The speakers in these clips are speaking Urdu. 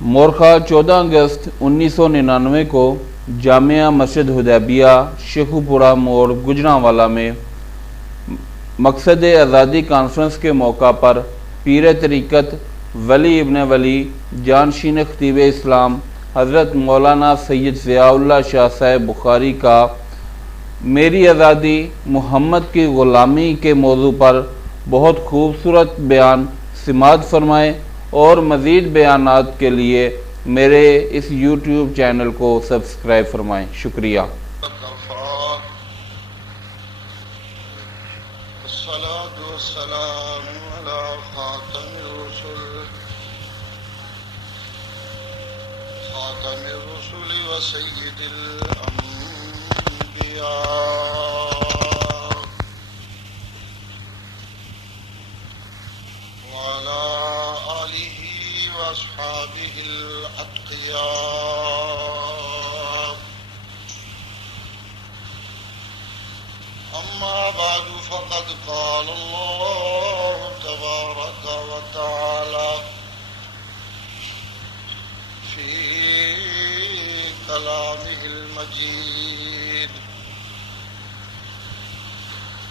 مورخہ 14 اگست 1999 کو جامعہ مسجد حدیبیہ شیخو پورہ موڑ گجرانوالہ میں مقصد آزادی کانفرنس کے موقع پر پیر طریقت ولی ابن ولی جانشین خطیب اسلام حضرت مولانا سید ضیاء اللہ شاہ صاحب بخاری کا میری آزادی محمد کی غلامی کے موضوع پر بہت خوبصورت بیان سماعت فرمائیں اور مزید بیانات کے لیے میرے اس یوٹیوب چینل کو سبسکرائب فرمائیں۔ شکریہ۔ خاتم الرسل وسيد الأنبياء وعلى آله وأصحابه الأتقياء أما بعد فقد قال الله تبارك وتعالى في كلامه المجيد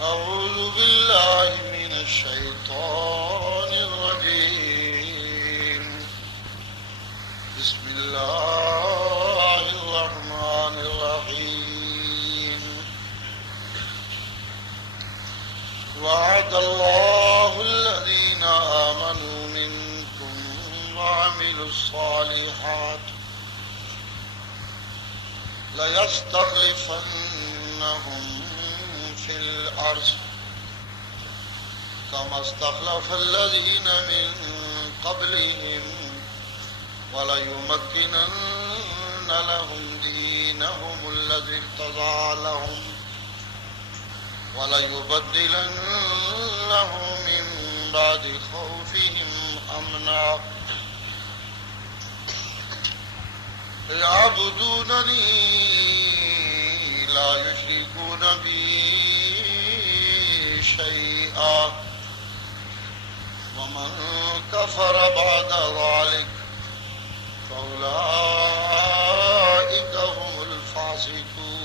أعوذ بالله من الشيطان الرجيم بسم الله الرحمن الرحيم وعد الله الذين آمنوا منكم وعملوا الصالحات ليستخلفنهم في الأرض كما استخلف الذين من قبلهم وليمكنن لهم دينهم الذي ارتضى لهم وليبدلنهم من بعد خوفهم أمنا يعبدونني لا يشركون بي شيئا ومن كفر بعد ذلك فأولئك هم الفاسقون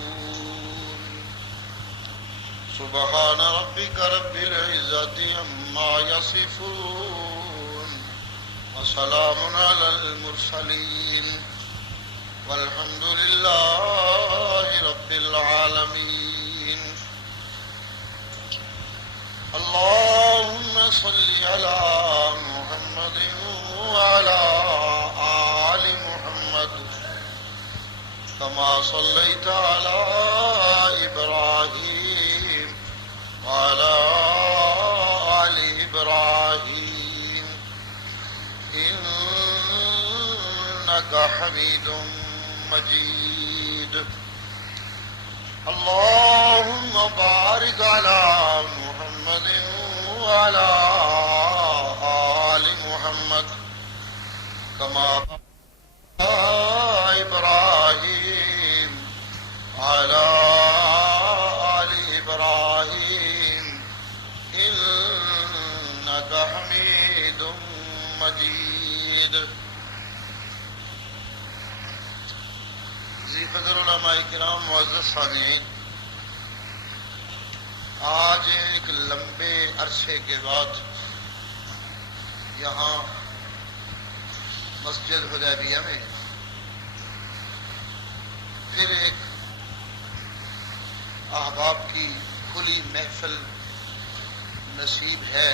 سبحان ربك رب العزة عما يصفون وسلام على المرسلين والحمد لله رب العالمين اللهم صل على محمد وعلى آل محمد كما صليت على إبراهيم وعلى آل إبراهيم إنك حميد مجيد اللهم بارك على محمد وعلى آل محمد كما إبراهيم على آل إبراهيم إنك حميد مجيد قدر علماء کرام معزز سامعین، آج ایک لمبے عرصے کے بعد یہاں مسجد حدیبیہ میں پھر ایک احباب کی کھلی محفل نصیب ہے۔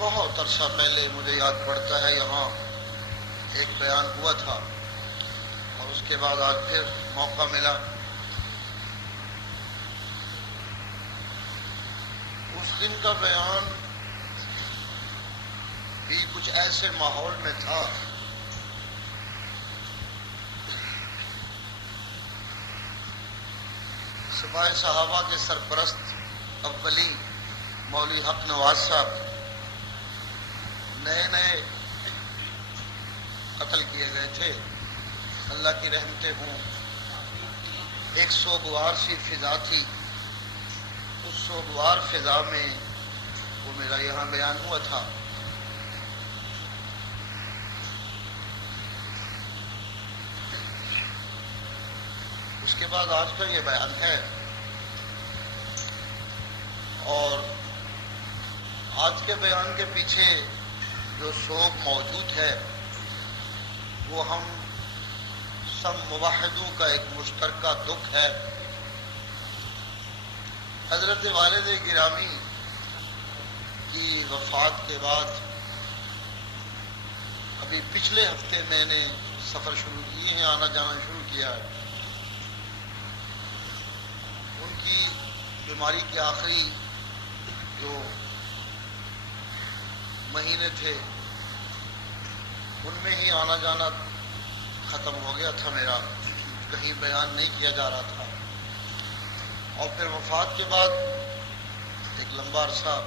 بہت عرصہ پہلے مجھے یاد پڑتا ہے یہاں ایک بیان ہوا تھا اور اس کے بعد آج پھر موقع ملا۔ اس دن کا بیان بھی کچھ ایسے ماحول میں تھا سپاہی صحابہ کے سرپرست اولی مولوی حق نواز صاحب نئے نئے قتل کیے گئے تھے، اللہ کی رحمتیں ہوں۔ ایک سوگوار سی فضا تھی، سوگوار فضا میں وہ میرا یہاں بیان ہوا تھا. اس کے بعد آج کا یہ بیان ہے، اور آج کے بیان کے پیچھے جو سوگ موجود ہے وہ ہم سب موحدوں کا ایک مشترکہ دکھ ہے. حضرت والد گرامی کی وفات کے بعد ابھی پچھلے ہفتے میں نے سفر شروع کیے ہیں، آنا جانا شروع کیا ہے. ان کی بیماری کے آخری جو مہینے تھے ان میں ہی آنا جانا ختم ہو گیا تھا میرا، کہیں بیان نہیں کیا جا رہا تھا. اور پھر وفات کے بعد ایک لمبا عرصہ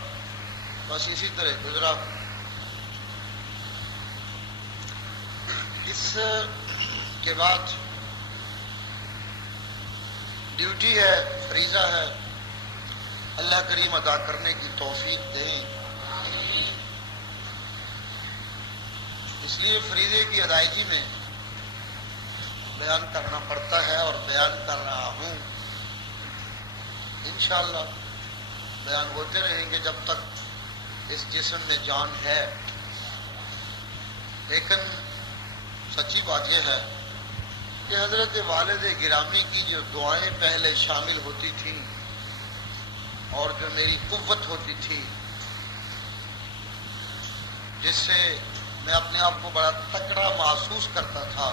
بس اسی طرح گزرا. اس کے بعد ڈیوٹی ہے، فریضہ ہے، اللہ کریم ادا کرنے کی توفیق دیں. اس لیے فریضے کی ادائیگی میں بیان کرنا پڑتا ہے اور بیان کر رہا ہوں. انشاءاللہ بیان ہوتے رہیں گے جب تک اس جسم میں جان ہے. لیکن سچی بات یہ ہے کہ حضرت والد گرامی کی جو دعائیں پہلے شامل ہوتی تھیں اور جو میری قوت ہوتی تھی، جس سے میں اپنے آپ کو بڑا تکڑا محسوس کرتا تھا،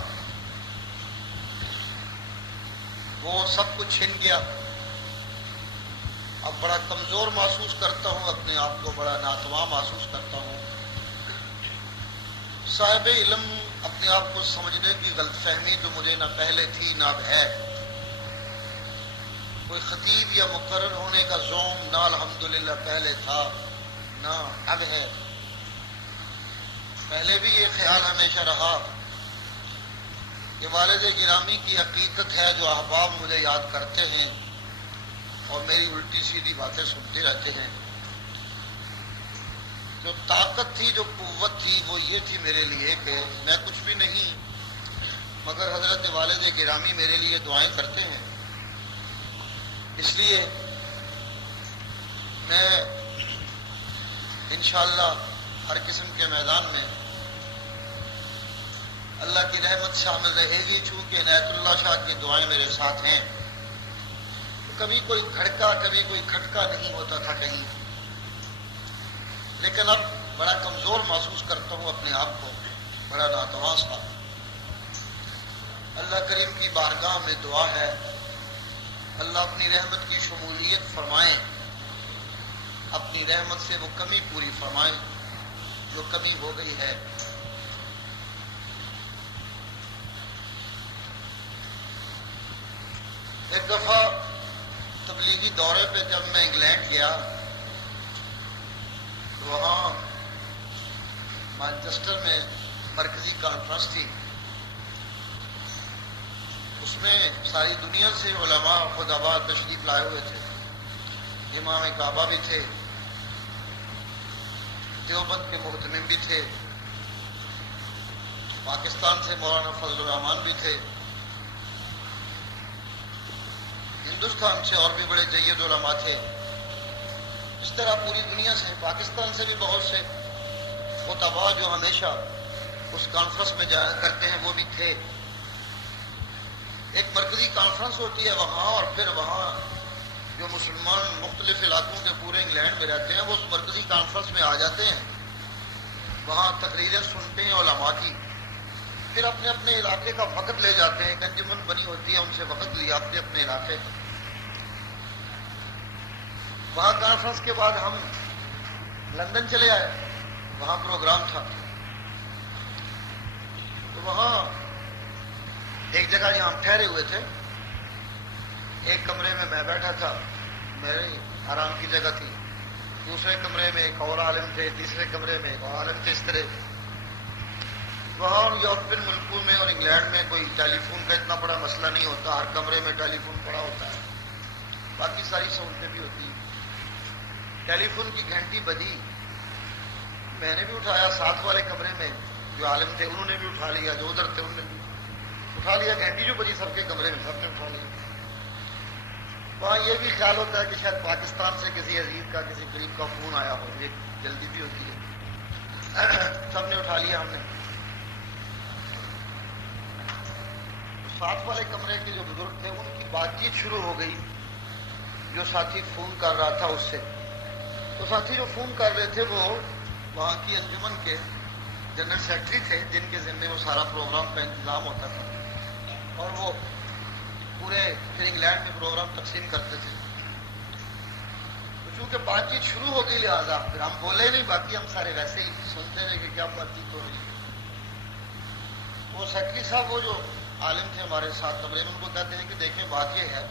وہ سب کچھ چھن گیا. اب بڑا کمزور محسوس کرتا ہوں، اپنے آپ کو بڑا ناتواں محسوس کرتا ہوں. صاحب علم اپنے آپ کو سمجھنے کی غلط فہمی تو مجھے نہ پہلے تھی نہ اب ہے. کوئی خطیب یا مقرر ہونے کا ذوق نہ الحمدللہ پہلے تھا نہ اب ہے. پہلے بھی یہ خیال ہمیشہ رہا کہ والد گرامی کی حقیقت ہے جو احباب مجھے یاد کرتے ہیں اور میری الٹی سیدھی باتیں سنتے رہتے ہیں. جو طاقت تھی، جو قوت تھی، وہ یہ تھی میرے لیے کہ میں کچھ بھی نہیں مگر حضرت والد گرامی میرے لیے دعائیں کرتے ہیں. اس لیے میں انشاءاللہ ہر قسم کے میدان میں اللہ کی رحمت شامل رہے گی. چونکہ عنایت اللہ شاہ کی دعائیں میرے ساتھ ہیں، کبھی کوئی کھڑکا کبھی کوئی کھٹکا نہیں ہوتا تھا کہیں. لیکن اب بڑا کمزور محسوس کرتا ہوں اپنے آپ کو، بڑا ناتواں سا. اللہ کریم کی بارگاہ میں دعا ہے اللہ اپنی رحمت کی شمولیت فرمائیں، اپنی رحمت سے وہ کمی پوری فرمائیں جو کمی ہو گئی ہے. ایک دفعہ تبلیغی دورے پہ جب میں انگلینڈ گیا تو وہاں مانچسٹر میں مرکزی کانفرنس تھی. اس میں ساری دنیا سے علماء خطباء تشریف لائے ہوئے تھے. امام کعبہ بھی تھے، دیوبند کے محتمم بھی تھے، پاکستان سے مولانا فضل الرحمان بھی تھے، ہندوستان سے اور بھی بڑے جید علماء تھے. اس طرح پوری دنیا سے، پاکستان سے بھی بہت سے خطباء جو ہمیشہ اس کانفرنس میں جایا کرتے ہیں وہ بھی تھے. ایک مرکزی کانفرنس ہوتی ہے وہاں، اور پھر وہاں جو مسلمان مختلف علاقوں کے پورے انگلینڈ میں رہتے ہیں وہ اس مرکزی کانفرنس میں آ جاتے ہیں، وہاں تقریریں سنتے ہیں علماء کی. پھر اپنے اپنے علاقے کا وقت لے جاتے ہیں، ایک انجمن بنی ہوتی ہے، ان سے وقت لیا اپنے اپنے علاقے کا. وہاں کانفرنس کے بعد ہم لندن چلے آئے، وہاں پروگرام تھا. تو وہاں ایک جگہ جہاں ہم ٹھہرے ہوئے تھے، ایک کمرے میں میں بیٹھا تھا، میری آرام کی جگہ تھی. دوسرے کمرے میں ایک اور عالم تھے، تیسرے کمرے میں ایک اور عالم تھے. اس طرح وہاں یورپین ملکوں میں اور انگلینڈ میں کوئی ٹیلی فون کا اتنا بڑا مسئلہ نہیں ہوتا، ہر کمرے میں ٹیلی فون پڑا ہوتا ہے، باقی ساری سہولتیں بھی ہوتی ہیں. ٹیلی فون کی گھنٹی بجی، میں نے بھی اٹھایا، ساتھ والے کمرے میں جو عالم تھے انہوں نے بھی اٹھا لیا، جو ادھر تھے انہوں نے بھی اٹھا لیا، گھنٹی جو بجی سب کے کمرے میں سب نے اٹھا لیا۔ وہاں یہ بھی خیال ہوتا ہے کہ شاید پاکستان سے کسی عزیز کا کسی قریب کا فون آیا ہو، یہ جلدی بھی ہوتی ہے، سب نے اٹھا لیا۔ ہم نے ساتھ والے کمرے کے جو بزرگ تھے ان کی بات چیت شروع ہو گئی، جو ساتھی فون کر رہا تھا اس سے، تو ساتھی جو فون کر رہے تھے وہ وہاں کی انجمن کے جنرل سیکرٹری تھے، جن کے ذمے وہ سارا پروگرام کا انتظام ہوتا تھا، اور وہ پورے پھر انگلینڈ میں پروگرام تقسیم کرتے تھے۔ تو چونکہ بات چیت شروع ہو گئی لہٰذا پھر ہم بولے نہیں، باقی ہم سارے ویسے ہی سنتے رہے کہ کیا بات چیت ہو رہی ہے۔ وہ سیکرٹری صاحب وہ جو عالم تھے ہمارے ساتھ کمرے میں، ان کو کہتے ہیں کہ دیکھیں بات یہ ہے،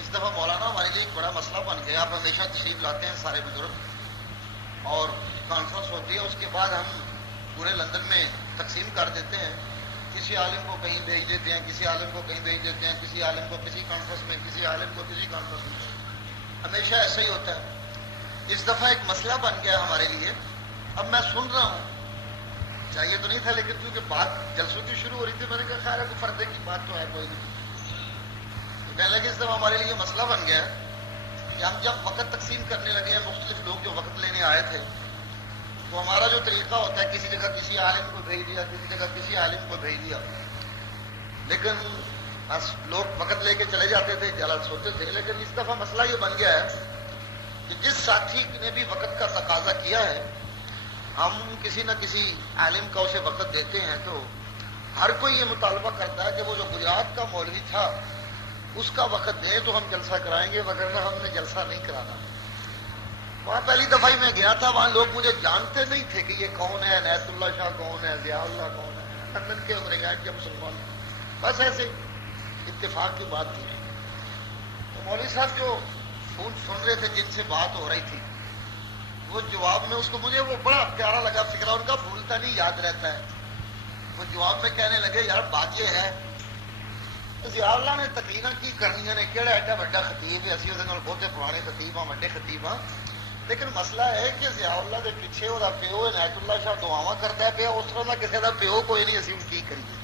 اس دفعہ مولانا ہمارے لیے ایک بڑا مسئلہ بن گیا، آپ ہمیشہ تشریف لاتے ہیں سارے بزرگ اور کانفرنس ہوتی ہے، اس کے بعد ہم پورے لندن میں تقسیم کر دیتے ہیں، کسی عالم کو کہیں بھیج دیتے ہیں، کسی عالم کو کہیں بھیج دیتے ہیں، کسی عالم کو کسی کانفرنس میں، کسی عالم کو کسی کانفرنس میں، ہمیشہ ایسا ہی ہوتا ہے۔ اس دفعہ ایک مسئلہ بن گیا ہمارے لیے، اب میں سن رہا ہوں، چاہیے تو نہیں تھا لیکن کیونکہ بات جلسوں کی شروع ہو رہی تھی، میں نے کہا خیر ہے کوئی پردے کی بات تو ہے کوئی نہیں، تو کہنے لگے اس دفعہ ہمارے لیے مسئلہ بن گیا کہ ہم جب وقت تقسیم کرنے لگے ہیں، مختلف لوگ جو وقت لینے آئے تھے، تو ہمارا جو طریقہ ہوتا ہے کسی جگہ کسی عالم کو بھیج دیا، کسی جگہ کسی عالم کو بھیج دیا، لیکن بس لوگ وقت لے کے چلے جاتے تھے، جلد سوتے تھے۔ لیکن اس دفعہ مسئلہ یہ بن گیا ہے کہ جس ساتھی نے بھی وقت کا تقاضا کیا ہے، ہم کسی نہ کسی عالم کا اسے وقت دیتے ہیں، تو ہر کوئی یہ مطالبہ کرتا ہے کہ وہ جو گجرات کا مولوی تھا اس کا وقت دیں تو ہم جلسہ کرائیں گے، وغیرہ ہم نے جلسہ نہیں کرانا۔ وہاں پہلی دفعہ ہی میں گیا تھا، وہاں لوگ مجھے جانتے نہیں تھے کہ یہ کون ہے، عنایت اللہ شاہ کون ہے، ضیاء اللہ کون ہے، لندن کے انگریز کے مسلمان، بس ایسے اتفاق کی بات تھی۔ تو مولوی صاحب جو فون سن رہے تھے جن سے بات ہو رہی تھی، وہ جواب میں اس کو مجھے وہ بڑا پیارا لگا، فکرہ ان کا بھولتا نہیں یاد رہتا ہے۔ وہ جواب میں کہنے لگے یار بات یہ ہے، ضیاء اللہ نے تقریر کی کرنی نے کہڑا ایڈا بڑا خطیب ہے، اسی وہ بہت پرانے خطیب ہاں، وڈے خطیب ہاں، لیکن مسئلہ ہے کہ ضیاء اللہ کے پیچھے وہ پیو عنایت اللہ شاہ دعاواں کرتا ہے پیا، اس طرح کا کسی کا پیو کوئی نہیں، اسی کی کریے۔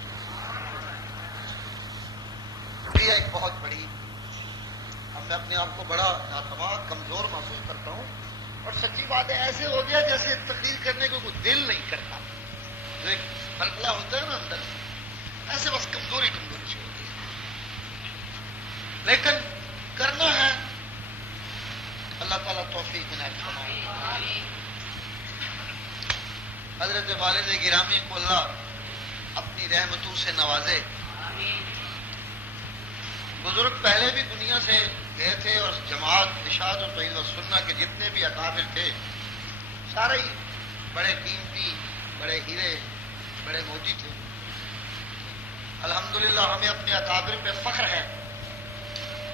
یہ ایک بہت بڑی، اب میں اپنے آپ کو بڑا ناتواں کمزور محسوس کرتا ہوں، اور سچی بات ہے ایسے ہو گیا جیسے تقریر کرنے کو کوئی دل نہیں کرتا، جو ایک بلبلہ ہوتا ہے نا اندر، ایسے بس کمزوری سے ہوتی ہے، لیکن کرنا ہے۔ اللہ تعالیٰ توفیق عنایت فرمائے۔ حضرت والد گرامی کو اللہ اپنی رحمتوں سے نوازے۔ بزرگ پہلے بھی دنیا سے گئے تھے، اور جماعت نشاط اور توحید و سنت کے جتنے بھی اکابر تھے سارے ہی بڑے قیمتی، بڑے ہیرے، بڑے موتی تھے۔ الحمدللہ ہمیں اپنے اکابر پہ فخر ہے،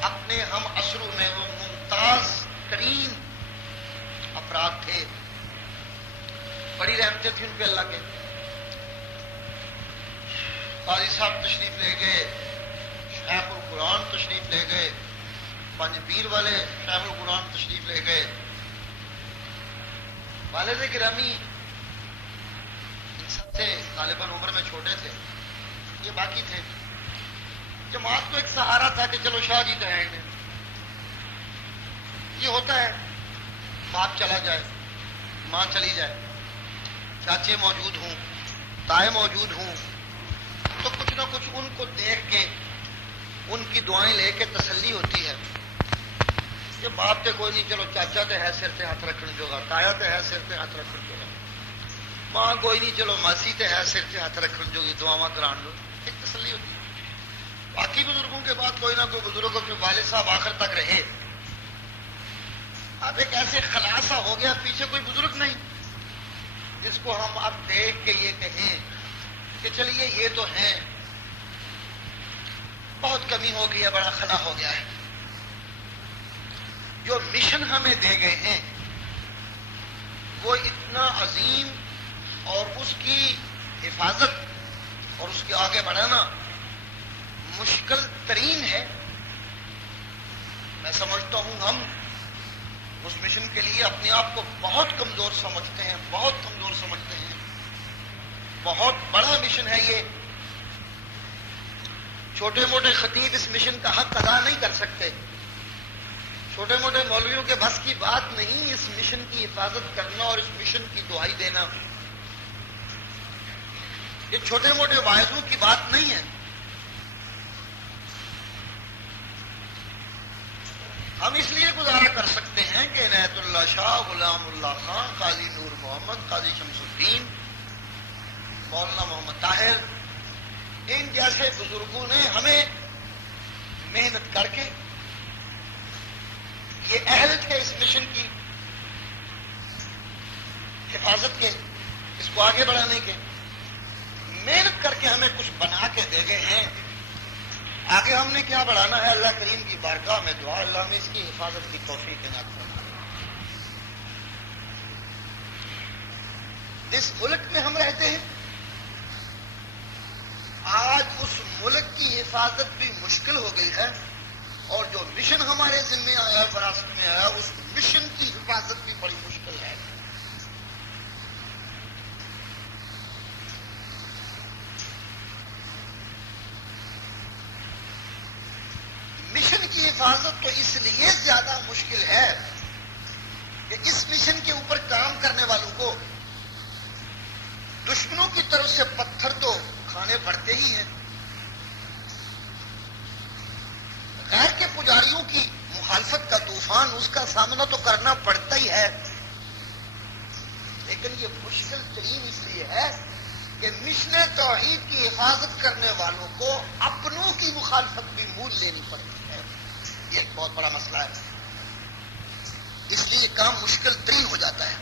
اپنے ہم عصروں میں وہ ممتاز ترین افراد تھے، بڑی رحمتیں تھیں ان پہ اللہ کے۔ قاضی صاحب تشریف لے گئے، شیخ القرآن تشریف لے گئے، پنج پیر والے شیخ القرآن تشریف لے گئے۔ والد گرامی ان سب سے غالباً عمر میں چھوٹے تھے، یہ باقی تھے۔ جماعت کو ایک سہارا تھا کہ چلو شاہ جی تو ہیں، یہ ہوتا ہے باپ چلا جائے، ماں چلی جائے، چاچے موجود ہوں، تائے موجود ہوں، تو کچھ نہ کچھ ان کو دیکھ کے ان کی دعائیں لے کے تسلی ہوتی ہے کہ باپ تے کوئی نہیں، چلو چاچا تے ہے سر تے ہاتھ رکھنے جوگا، تایا تے ہے سر تے ہاتھ رکھنے جوگا، ماں کوئی نہیں، چلو ماسی تے ہے سر تے ہاتھ رکھنے جوگی، دعاواں کران لو، ایک تسلی ہوتی ہے۔ باقی بزرگوں کے بعد کوئی نہ کوئی بزرگ اپنے والد صاحب آخر تک رہے۔ اب ایک ایسے خلاصہ ہو گیا، پیچھے کوئی بزرگ نہیں جس کو ہم اب دیکھ کے یہ کہیں کہ چلیے یہ تو ہیں، بہت کمی ہو گئی ہے، بڑا خلا ہو گیا ہے۔ جو مشن ہمیں دے گئے ہیں وہ اتنا عظیم، اور اس کی حفاظت اور اس کے آگے بڑھانا مشکل ترین ہے۔ میں سمجھتا ہوں ہم اس مشن کے لیے اپنے آپ کو بہت کمزور سمجھتے ہیں، بہت کمزور سمجھتے ہیں. بہت بڑا مشن ہے یہ. چھوٹے موٹے خطیب اس مشن کا حق ادا نہیں کر سکتے. چھوٹے موٹے مولویوں کے بس کی بات نہیں اس مشن کی حفاظت کرنا اور اس مشن کی دعائی دینا. یہ چھوٹے موٹے واعظوں کی بات نہیں ہے. ہم اس لیے گزارا کر سکتے ہیں کہ عنایت اللہ شاہ، غلام اللہ خان، قاضی نور محمد، قاضی شمس الدین، مولانا محمد طاہر، ان جیسے بزرگوں نے ہمیں محنت کر کے یہ اہل تھے اس مشن کی حفاظت کے، اس کو آگے بڑھانے کے، محنت کر کے ہمیں کچھ بنا کے دے گئے ہیں. آگے ہم نے کیا بڑھانا ہے؟ اللہ کریم کی بارگاہ میں دعا، اللہ میں اس کی حفاظت کی توفیق عنایت فرمائے. جس ملک میں ہم رہتے ہیں آج اس ملک کی حفاظت بھی مشکل ہو گئی ہے، اور جو مشن ہمارے ذمہ آیا، وراثت میں آیا، اس مشن کی حفاظت بھی بڑی مشکل ہے. مشن کی حفاظت تو اس لیے زیادہ مشکل ہے کہ اس مشن کے اوپر کام کرنے والوں کو دشمنوں کی طرف سے پتھر تو کھانے پڑتے ہی ہیں، غیر کے پجاریوں کی مخالفت کا طوفان، اس کا سامنا تو کرنا پڑتا ہی ہے. لیکن یہ مشکل ترین اس لیے ہے کہ مشن توحید کی حفاظت کرنے والوں کو اپنوں کی مخالفت بھی مول لینی پڑتی ہے. یہ ایک بہت بڑا مسئلہ ہے. اس لیے کام مشکل ترین ہو جاتا ہے.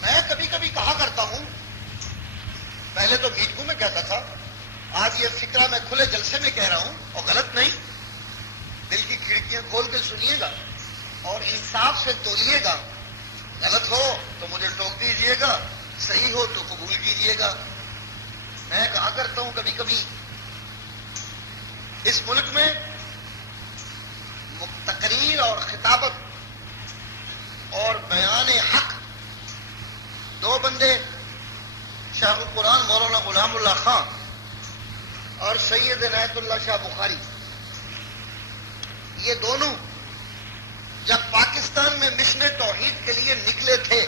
میں کبھی کبھی کہا کرتا ہوں، پہلے تو میٹنگوں میں کہتا تھا، آج یہ فکرہ میں کھلے جلسے میں کہہ رہا ہوں، اور غلط نہیں، دل کی کھڑکیاں کھول کے سنیے گا اور انصاف سے تولیے گا. غلط ہو تو مجھے ٹوک دیجیے گا، صحیح ہو تو قبول کیجیے گا. میں کہا کرتا ہوں کبھی کبھی اس ملک میں تقریر اور خطابت اور بیان حق دو بندے، شیخ القرآن مولانا غلام اللہ خان اور سید عنایت اللہ شاہ بخاری، یہ دونوں جب پاکستان میں مشن توحید کے لیے نکلے تھے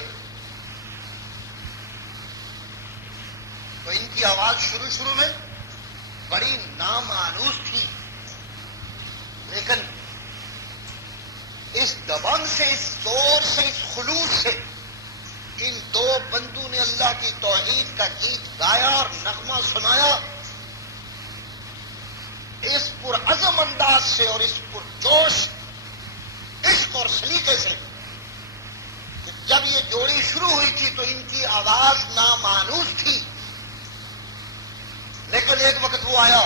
تو ان کی آواز شروع میں بڑی نامانوس تھی، لیکن اس دبنگ سے، اس زور سے، اس خلوص سے ان دو بندوں نے اللہ کی توحید کا گیت گایا اور نغمہ سنایا اس پرعزم انداز سے اور اس پرجوش عشق اور سلیقے سے کہ جب یہ جوڑی شروع ہوئی تھی تو ان کی آواز نامانوس تھی. لیکن ایک وقت وہ آیا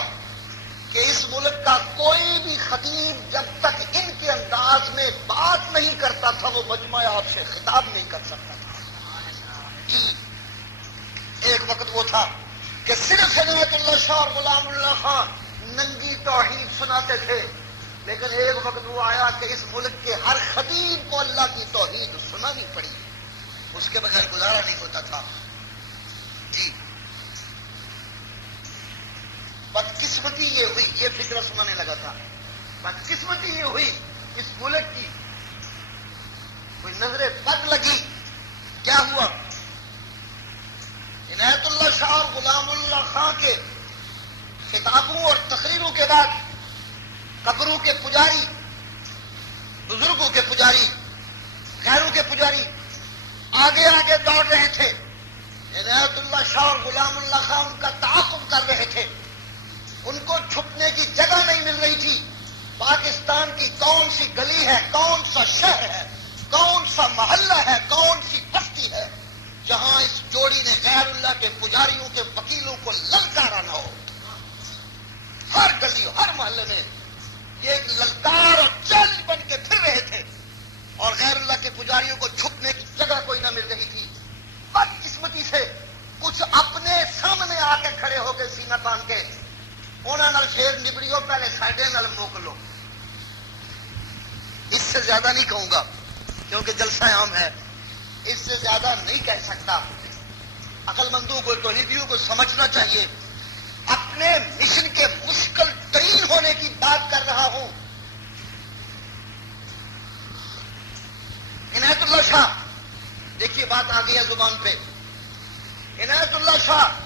کہ اس ملک کا کوئی بھی خطیب جب تک ان کے انداز میں بات نہیں کرتا تھا وہ مجمع آپ سے خطاب نہیں کر سکتا تھا. ایک وقت وہ تھا کہ صرف عنایت اللہ شاہ اور غلام اللہ خان ننگی توحید سناتے تھے، لیکن ایک وقت وہ آیا کہ اس ملک کے ہر خطیب کو اللہ کی توحید سنانی پڑی، اس کے بغیر گزارا نہیں ہوتا تھا. جی بدقسمتی یہ ہوئی، یہ فکر سنانے لگا تھا، بدقسمتی یہ ہوئی اس ملک کی کوئی نظر بد لگی. کیا ہوا؟ عنایت اللہ شاہ اور غلام اللہ خان کے خطابوں اور تقریروں کے بعد قبروں کے پجاری، بزرگوں کے پجاری، غیروں کے پجاری آگے آگے دوڑ رہے تھے. عنایت اللہ شاہ اور غلام اللہ خان ان کا تعاقب کر رہے تھے. ان کو چھپنے کی جگہ نہیں مل رہی تھی. پاکستان کی کون سی گلی ہے، کون سا شہر ہے، کون سا محلہ ہے، کون سی بستی ہے جہاں اس جوڑی نے غیر اللہ کے پجاریوں کے وکیلوں کو للکارا نہ ہو. ہر گلی ہر محلے میں یہ ایک للکار اور چیلنج بن کے پھر رہے تھے اور غیر اللہ کے پجاریوں کو چھپنے کی جگہ کوئی نہ مل رہی تھی. بدقسمتی سے کچھ اپنے سامنے آ کے کھڑے ہو کے سینہ تان کے انہوں نے پھر نبڑیوں پہلے سائڈے نال موک لو. اس سے زیادہ نہیں کہوں گا کیونکہ جلسہ عام ہے، اس سے زیادہ نہیں کہہ سکتا۔ عقل مندوں کو، توحیدیوں کو سمجھنا چاہیے، اپنے مشن کے مشکل ترین ہونے کی بات کر رہا ہوں۔ عنایت اللہ شاہ، دیکھیے بات آ گئی ہے زبان پہ، عنایت اللہ شاہ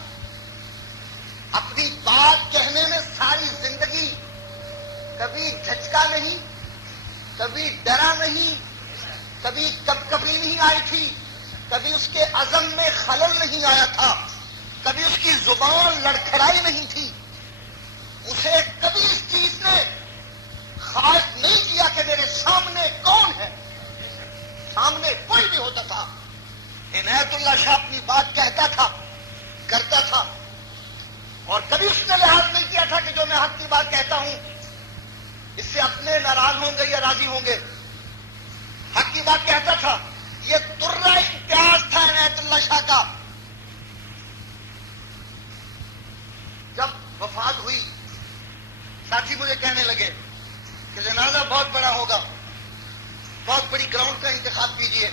اپنی بات کہنے میں ساری زندگی کبھی جھجکا نہیں، کبھی ڈرا نہیں، کبھی کبھی نہیں آئی تھی، کبھی اس کے عزم میں خلل نہیں آیا تھا، کبھی اس کی زبان لڑکھڑائی نہیں تھی، اسے کبھی اس چیز نے خواہش نہیں کیا کہ میرے سامنے کون ہے، سامنے کوئی بھی ہوتا تھا، عنایت اللہ شاہ اپنی بات کہتا تھا، کرتا تھا، اور کبھی اس نے لحاظ نہیں کیا تھا کہ جو میں حق کی بات کہتا ہوں اس سے اپنے ناراض ہوں گے یا راضی ہوں گے، حق کی بات کہتا تھا۔ یہ درہ امتیاز تھا عنایت اللہ شاہ کا۔ جب وفات ہوئی، ساتھی مجھے کہنے لگے کہ جنازہ بہت بڑا ہوگا، بہت بڑی گراؤنڈ کا انتخاب کیجیے۔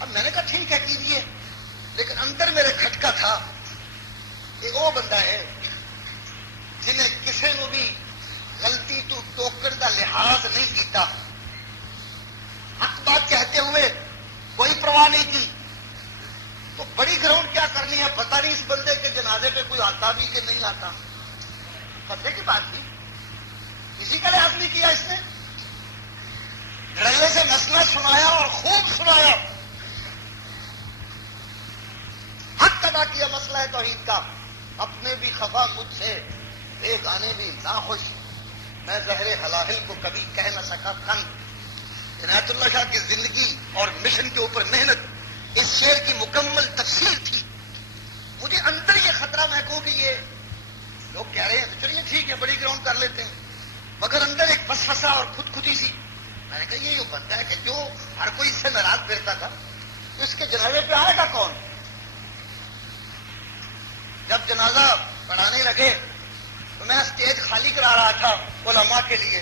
اب میں نے کہا ٹھیک ہے کیجیے، لیکن اندر میرے کھٹکا تھا کہ وہ بندہ ہے جنہیں کسی نے بھی غلطی تو ٹوکر کا لحاظ نہیں کیتا، حق بات کہتے ہوئے کوئی پرواہ نہیں کی، تو بڑی گراؤنڈ کیا کرنی ہے، پتہ نہیں اس بندے کے جنازے پہ کوئی آتا بھی کہ نہیں آتا، پتے کی بات تھی، کسی کا لحاظ نہیں کیا اس نے، دھڑلے سے مسئلہ سنایا اور خوب سنایا، حق ادا کیا مسئلہ ہے توحید کا۔ اپنے بھی خفا مجھ سے، بے گانے بھی ناخوش، میں زہر حلاہل کو کبھی کہہ نہ سکا کن۔ عنایت اللہ شاہ کی زندگی اور مشن کے اوپر محنت اس شعر کی مکمل تفسیر تھی۔ مجھے اندر یہ خطرہ محکوں کہ یہ لوگ کہہ رہے ہیں تو چلیے ٹھیک ہے بڑی گراؤنڈ کر لیتے ہیں، مگر اندر ایک فسفسا اور خودی سی، میں نے کہا یہ بندہ ہے کہ جو ہر کوئی اس سے ناراض پھرتا تھا، تو اس کے جنازے پہ آئے گا کون؟ جب جنازہ پڑھانے لگے تو میں اسٹیج خالی کرا رہا تھا علماء کے لیے،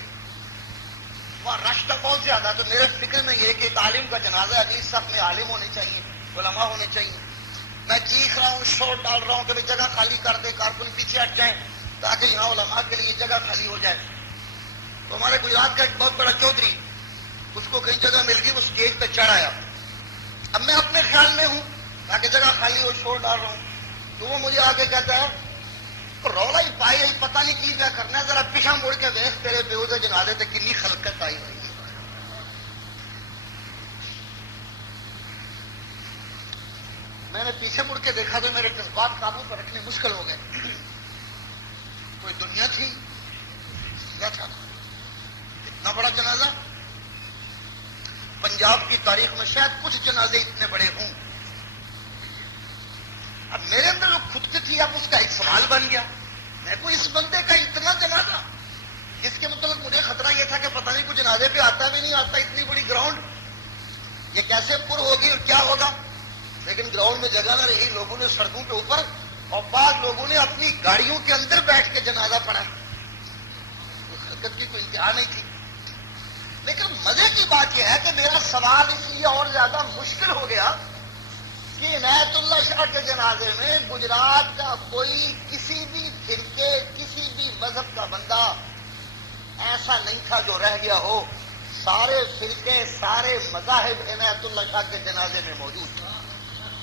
وہاں رش تھا بہت زیادہ، تو میرے فکر میں یہ کہ تعلیم کا جنازہ اگلی صف میں عالم ہونے چاہیے، علماء ہونے چاہیے، میں چیخ رہا ہوں، شور ڈال رہا ہوں کہ جگہ خالی کر دے، کارکن پیچھے ہٹ جائیں تاکہ یہاں علماء کے لیے جگہ خالی ہو جائے۔ تو ہمارے گجرات کا ایک بہت بڑا چودھری، اس کو کئی جگہ مل گئی، وہ اسٹیج پہ چڑھ آیا، اب میں اپنے خیال میں ہوں تاکہ جگہ خالی ہو، شور ڈال رہا ہوں، تو وہ مجھے آگے کہتا ہے رولا ہی پائی ہی پتہ نہیں کی کیا کرنا ہے، ذرا پیچھا مڑ کے ویخ تیرے بےودے جنازے تے کنی خلقت آئی ہوئی ہے۔ میں نے پیچھے مڑ کے دیکھا تو میرے جذبات قابو پر رکھنے مشکل ہو گئے۔ کوئی دنیا تھی کیا تھا، اتنا بڑا جنازہ، پنجاب کی تاریخ میں شاید کچھ جنازے اتنے بڑے ہوں۔ اب میرے اندر جو خود کی تھی، اب اس کا ایک سوال بن گیا، میں کو اس بندے کا اتنا جنازہ، جس کے مطلب مجھے خطرہ یہ تھا کہ پتہ نہیں کچھ جنازے پہ آتا بھی نہیں آتا، اتنی بڑی گراؤنڈ یہ کیسے پر ہوگی اور کیا ہوگا، لیکن گراؤنڈ میں جگہ نہ رہی، لوگوں نے سڑکوں کے اوپر اور بعض لوگوں نے اپنی گاڑیوں کے اندر بیٹھ کے جنازہ پڑھا، حرکت کی کوئی انتہا نہیں تھی۔ لیکن مزے کی بات یہ ہے کہ میرا سوال اس لیے اور زیادہ مشکل ہو گیا کہ عنایت اللہ شاہ کے جنازے میں گجرات کا کوئی کسی بھی فرقے، کسی بھی مذہب کا بندہ ایسا نہیں تھا جو رہ گیا ہو، سارے فرقے، سارے مذاہب عنایت اللہ شاہ کے جنازے میں موجود تھے۔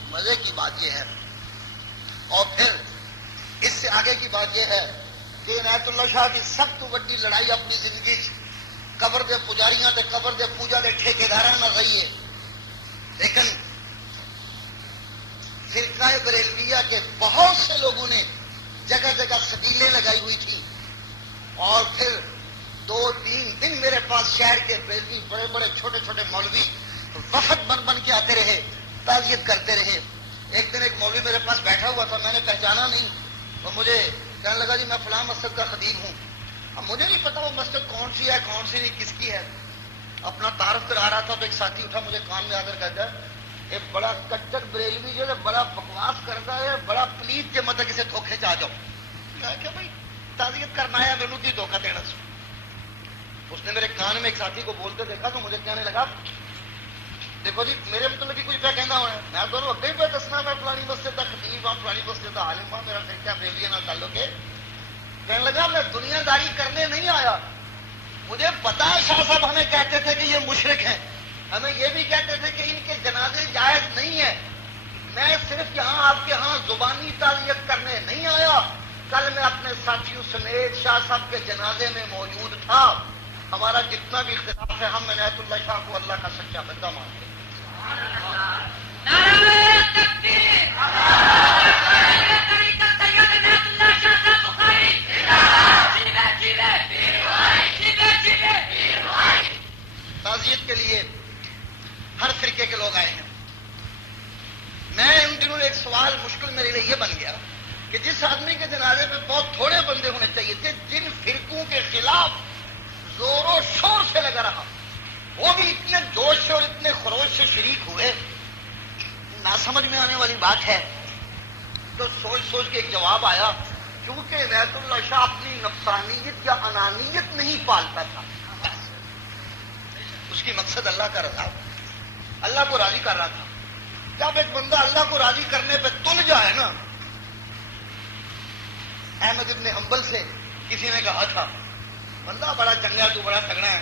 مزے کی بات یہ ہے، اور پھر اس سے آگے کی بات یہ ہے کہ عنایت اللہ شاہ کی سب تو بڑی لڑائی اپنی زندگی قبر دے پجاریاں تے قبر دے پوجا دے ٹھیکیداراں نہ رہی ہے، لیکن فرقہ بریلویہ کے بہت سے لوگوں نے جگہ جگہ سبیلیں لگائی ہوئی تھی، اور پھر 2-3 دن میرے پاس شہر کے بریلوی بڑے بڑے چھوٹے چھوٹے مولوی وفد بن بن کے آتے رہے، تعزیت کرتے رہے۔ ایک دن ایک مولوی میرے پاس بیٹھا ہوا تھا، میں نے پہچانا نہیں، وہ مجھے کہنے لگا جی میں فلاں مسجد کا خطیب ہوں۔ اب مجھے نہیں پتا وہ مسجد کون سی ہے، کون سی نہیں، کس کی ہے، اپنا تعارف کرا رہا تھا تو ایک ساتھی اٹھا مجھے کان میں آ کر کہتا ہے یہ بڑا کچر بریلوی جو ہے بڑا بکواس کرتا ہے، بڑا پلیز کے مطلب کسی دھوکھے چ آ جاؤ۔ میں کہ بھائی تعزیت کرنا ہے، مینوں کی دھوکہ دینا سی۔ اس نے میرے کان میں ایک ساتھی کو بولتے دیکھا تو مجھے کہنے لگا دیکھو جی میرے مطلب بھی کچھ پہ کہنا ہونا ہے. میں دونوں اگے پہ دسنا میں فلانی مسجد کا خطیب ہوں فلانی مسجد کا عالم ہوں میرا پھر کیا بریلوی نہ تعلق ہے. کہنے لگا میں دنیا داری کرنے نہیں آیا. مجھے پتا ہے شاہ صاحب ہمیں کہتے تھے کہ یہ مشرک ہیں, ہمیں یہ بھی کہتے تھے کہ ان کے جنازے جائز نہیں ہے. میں صرف یہاں آپ کے ہاں زبانی تعزیت کرنے نہیں آیا. کل میں اپنے ساتھیوں سمیت شاہ صاحب کے جنازے میں موجود تھا. ہمارا جتنا بھی اختلاف ہے ہم عنایت اللہ شاہ کو اللہ کا سچا بندہ مانتے ہیں. تعزیت کے لیے ہر فرقے کے لوگ آئے ہیں. میں ان دنوں ایک سوال مشکل میرے لیے یہ بن گیا کہ جس آدمی کے جنازے پہ بہت تھوڑے بندے ہونے چاہیے تھے, جن فرقوں کے خلاف زور و شور سے لگا رہا, وہ بھی اتنے جوش اور اتنے خروش سے شریک ہوئے. نہ سمجھ میں آنے والی بات ہے تو سوچ سوچ کے ایک جواب آیا. کیونکہ عنایت اللہ شاہ اپنی نفسانیت یا انانیت نہیں پالتا تھا, اس کی مقصد اللہ کا رضا, اللہ کو راضی کر رہا تھا. جب ایک بندہ اللہ کو راضی کرنے پہ تل جائے نا, احمد ابن حنبل سے کسی نے کہا تھا بندہ بڑا چنگا تو بڑا تگڑا ہے,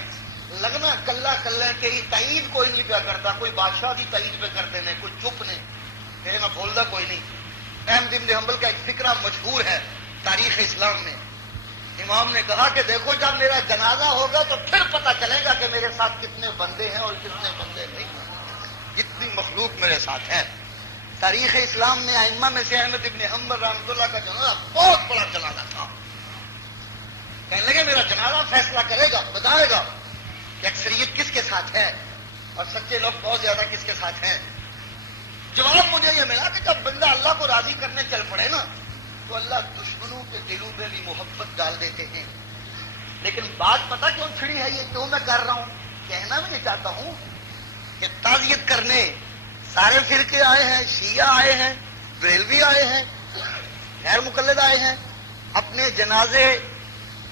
لگنا کلہ کلہ تیری تائید کوئی نہیں پیا کرتا, کوئی بادشاہ کی تائید پہ کرتے نہیں, کوئی چپ نہیں, تیرے میں بولتا کوئی نہیں. احمد ابن حنبل کا ایک فکرہ مشہور ہے تاریخ اسلام میں. امام نے کہا کہ دیکھو جب میرا جنازہ ہوگا تو پھر پتہ چلے گا کہ میرے ساتھ کتنے بندے ہیں اور کتنے بندے نہیں, جتنی مخلوق میرے ساتھ ہے. تاریخ اسلام میں ائمہ میں سے احمد ابن حنبل رحمۃ اللہ کا جنازہ بہت بڑا جنازہ تھا. کہنے لگے میرا جنازہ فیصلہ کرے گا, بتائے گا کہ اکثریت کس کے ساتھ ہے اور سچے لوگ بہت زیادہ کس کے ساتھ ہیں. جواب مجھے یہ ملا کہ جب بندہ اللہ کو راضی کرنے چل پڑے نا تو اللہ دشمنوں کے دلوں میں بھی محبت ڈال دیتے ہیں. لیکن بات پتہ کیوں چھڑی ہے, یہ کیوں میں کر رہا ہوں, کہنا میں یہ چاہتا ہوں کہ تعزیت کرنے سارے فرقے آئے ہیں, شیعہ آئے ہیں, بریلوی آئے ہیں, غیر مقلد آئے ہیں. اپنے جنازے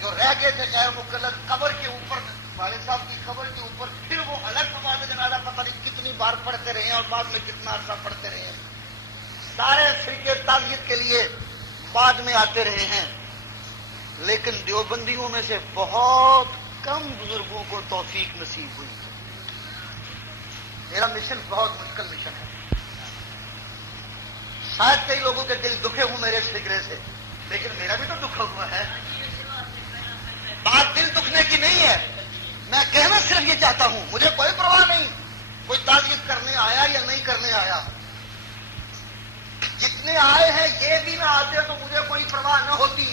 جو رہ گئے تھے غیر مقلد قبر کے اوپر, والد صاحب کی قبر کے اوپر پھر وہ الگ نماز جنازہ پتہ نہیں کتنی بار پڑھتے رہے ہیں اور بعد میں کتنا عرصہ پڑھتے رہے ہیں. سارے فرقے تعزیت کے لیے بعد میں آتے رہے ہیں. لیکن دیوبندیوں میں سے بہت کم بزرگوں کو توفیق نصیب ہوئی. میرا مشن بہت مشکل مشن ہے. شاید کئی لوگوں کے دل دکھے ہوں میرے اس فکرے سے, لیکن میرا بھی تو دکھا ہوا ہے. بات دل دکھنے کی نہیں ہے, میں کہنا صرف یہ چاہتا ہوں, مجھے کوئی پرواہ نہیں کوئی تعزیت کرنے آیا یا نہیں کرنے آیا. جتنے آئے ہیں یہ بھی نہ آتے تو مجھے کوئی پرواہ نہ ہوتی,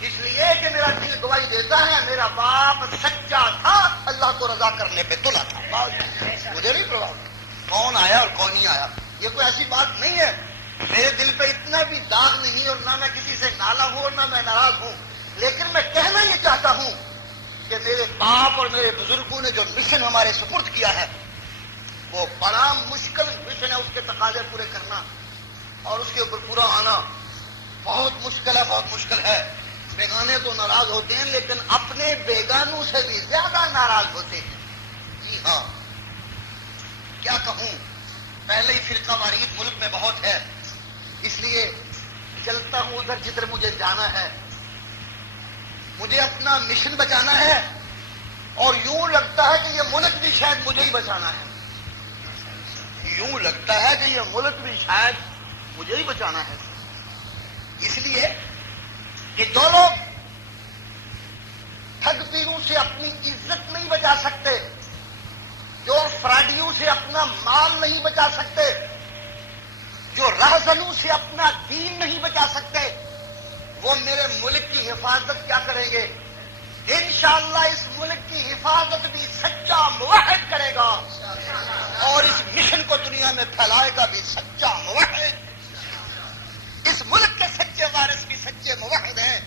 اس لیے کہ میرا دل گواہی دیتا ہے میرا باپ سچا تھا, اللہ کو رضا کرنے پہ تلا تھا. مجھے نہیں پرواہ کون آیا اور کون نہیں آیا, یہ کوئی ایسی بات نہیں ہے. میرے دل پہ اتنا بھی داغ نہیں اور نہ میں کسی سے نالا ہوں اور نہ میں ناراض ہوں. لیکن میں کہنا یہ چاہتا ہوں کہ میرے باپ اور میرے بزرگوں نے جو مشن ہمارے سپرد کیا ہے وہ بڑا مشکل مشن ہے. اس کے تقاضے پورے کرنا اور اس کے اوپر پورا آنا بہت مشکل ہے, بہت مشکل ہے. بیگانے تو ناراض ہوتے ہیں لیکن اپنے بیگانوں سے بھی زیادہ ناراض ہوتے ہیں. جی ہاں, کیا کہوں, پہلے ہی فرقہ واریت ملک میں بہت ہے, اس لیے چلتا ہوں ادھر جدھر مجھے جانا ہے. مجھے اپنا مشن بچانا ہے اور یوں لگتا ہے کہ یہ ملک بھی شاید مجھے ہی بچانا ہے. یوں لگتا ہے کہ یہ ملک بھی شاید مجھے ہی بچانا ہے. اس لیے کہ جو لوگ ٹھگ پیروں سے اپنی عزت نہیں بچا سکتے, جو فراڈیوں سے اپنا مال نہیں بچا سکتے, جو رہزنوں سے اپنا دین نہیں بچا سکتے, وہ میرے ملک کی حفاظت کیا کریں گے؟ انشاءاللہ اس ملک کی حفاظت بھی سچا موحد کرے گا اور اس مشن کو دنیا میں پھیلائے گا بھی سچا موحد. اس ملک کے سچے وارث بھی سچے موحد ہیں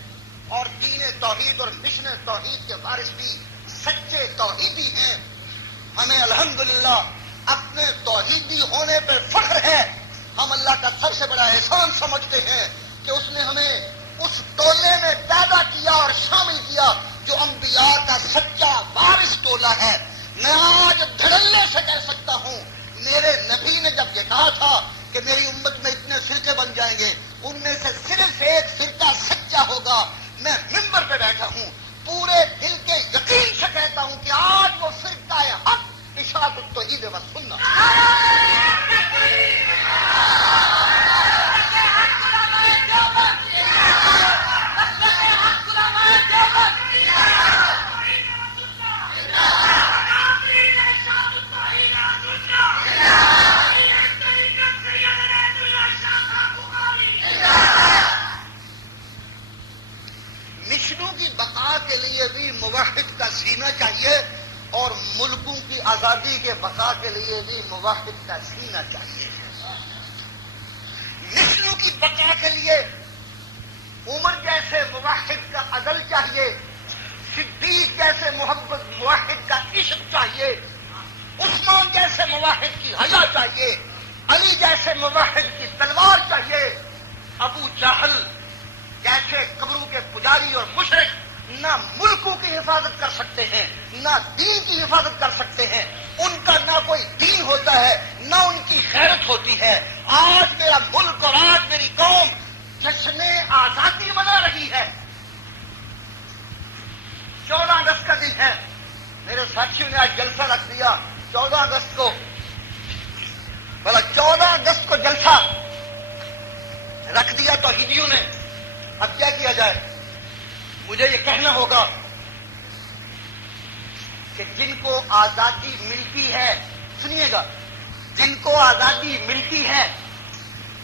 اور دین توحید اور مشن توحید کے وارث بھی سچے توحیدی ہیں. ہمیں الحمدللہ اپنے توحیدی ہونے پر فخر ہے. ہم اللہ کا سب سے بڑا احسان سمجھتے ہیں کہ اس نے ہمیں اس ٹولے میں پیدا کیا اور شامل کیا جو انبیاء کا سچا کہا تھا کہ میری امت میں اتنے فرقے بن جائیں گے، ان میں سے صرف ایک فرقہ سچا ہوگا. میں منبر پہ بیٹھا ہوں، پورے دل کے یقین سے کہتا ہوں کہ آج وہ فرقہ حق اشاعت التوحید و سنت. مشنوں کی بقا کے لیے بھی موحد کا سینہ چاہیے اور ملکوں کی آزادی کے بقا کے لیے بھی موحد کا سینہ چاہیے. مشنوں کی بقا کے لیے عمر جیسے موحد کا عدل چاہیے، صدیق جیسے محبت موحد کا عشق چاہیے، عثمان جیسے موحد کی حیا چاہیے، علی جیسے موحد کی تلوار چاہیے، ابو جہل جیسے قبروں کے پجاری اور مشرک نہ ملکوں کی حفاظت کر سکتے ہیں نہ دین کی حفاظت کر سکتے ہیں. ان کا نہ کوئی دین ہوتا ہے نہ ان کی غیرت ہوتی ہے. آج میرا ملک اور آج میری قوم جشن آزادی منا رہی ہے. 14 اگست کا دن ہے. میرے ساتھیوں نے آج جلسہ رکھ دیا 14 اگست کو. بھلا 14 اگست کو جلسہ رکھ دیا توحیدیوں نے، اب کیا کیا جائے؟ مجھے یہ کہنا ہوگا کہ جن کو آزادی ملتی ہے، سنیے گا، جن کو آزادی ملتی ہے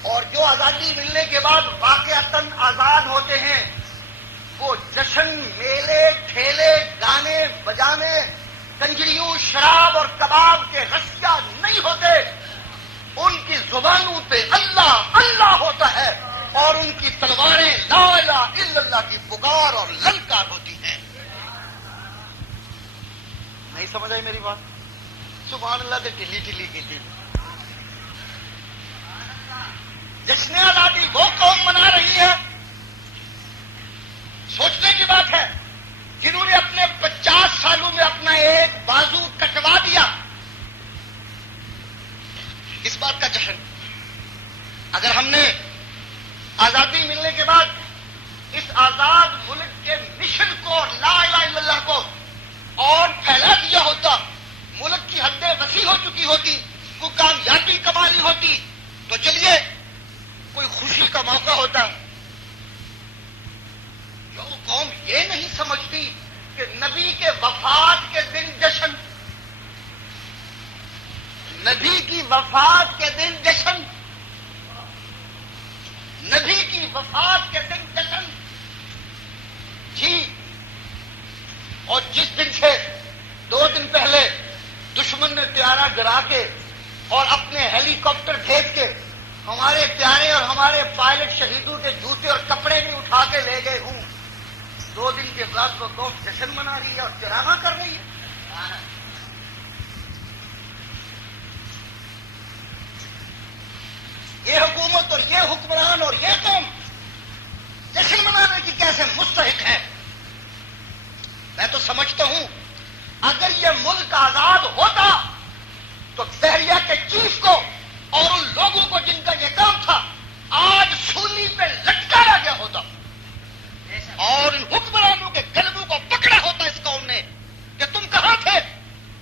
اور جو آزادی ملنے کے بعد واقعتاً آزاد ہوتے ہیں، وہ جشن، میلے، ٹھیلے، گانے بجانے، کنجریوں، شراب اور کباب کے رسیا نہیں ہوتے. ان کی زبانوں پہ اللہ اللہ ہوتا ہے اور ان کی تلواریں لا الہ الا اللہ کی پکار اور للکار ہوتی ہیں. نہیں سمجھ آئی میری بات؟ سبحان اللہ سے ٹلی ٹلی کی تھی. جشن آزادی وہ قوم منا رہی ہے، سوچنے کی بات ہے، جنہوں نے اپنے 50 سالوں میں اپنا ایک بازو کٹوا دیا. اس بات کا جشن. اگر ہم نے آزادی ملنے کے بعد اس آزاد ملک کے مشن کو اور لا الہ الا اللہ کو اور پھیلا دیا ہوتا، ملک کی حدیں وسیع ہو چکی ہوتی، کوئی کامیابی کمائی ہوتی، تو چلیے کوئی خوشی کا موقع ہوتا. جو قوم یہ نہیں سمجھتی کہ نبی کے وفات کے دن جشن، نبی کی وفات کے دن جشن، نبی کی وفات کے دن جشن، جی. اور جس دن سے 2 دن پہلے دشمن نے طیارہ گرا کے اور اپنے ہیلی کاپٹر بھیج کے ہمارے پیارے اور ہمارے پائلٹ شہیدوں کے جوتے اور کپڑے بھی اٹھا کے لے گئے ہوں، 2 دن کے بعد وہ قوم جشن منا رہی ہے اور چراغاں کر رہی ہے. یہ حکومت اور یہ حکمران اور یہ قوم جشن منانے کی کیسے مستحق ہے؟ میں تو سمجھتا ہوں اگر یہ ملک آزاد ہوتا تو بحریہ کے چیف کو اور ان لوگوں کو جن کا یہ کام تھا آج سولی پہ لٹکایا گیا ہوتا اور ان حکمرانوں کے گلبوں کو پکڑا ہوتا اس قوم نے کہ تم کہاں تھے.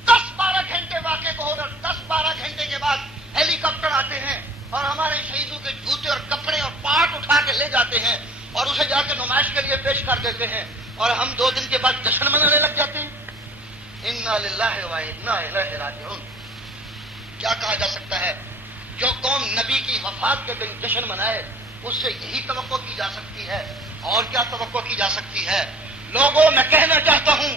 10-12 گھنٹے واقع کو ہوگا، 10-12 گھنٹے کے بعد ہیلی کاپٹر آتے ہیں اور ہمارے شہیدوں کے جوتے اور کپڑے اور پارٹ اٹھا کے لے جاتے ہیں اور اسے جا کے نمائش کے لیے پیش کر دیتے ہیں اور ہم 2 دن کے بعد جشن منانے لگ جاتے ہیں. انا للہ و انا الیہ راجعون. کیا کہا جا سکتا ہے؟ جو قوم نبی کی وفات کے دن جشن منائے اس سے یہی توقع کی جا سکتی ہے. اور کیا توقع کی جا سکتی ہے؟ لوگوں میں کہنا چاہتا ہوں،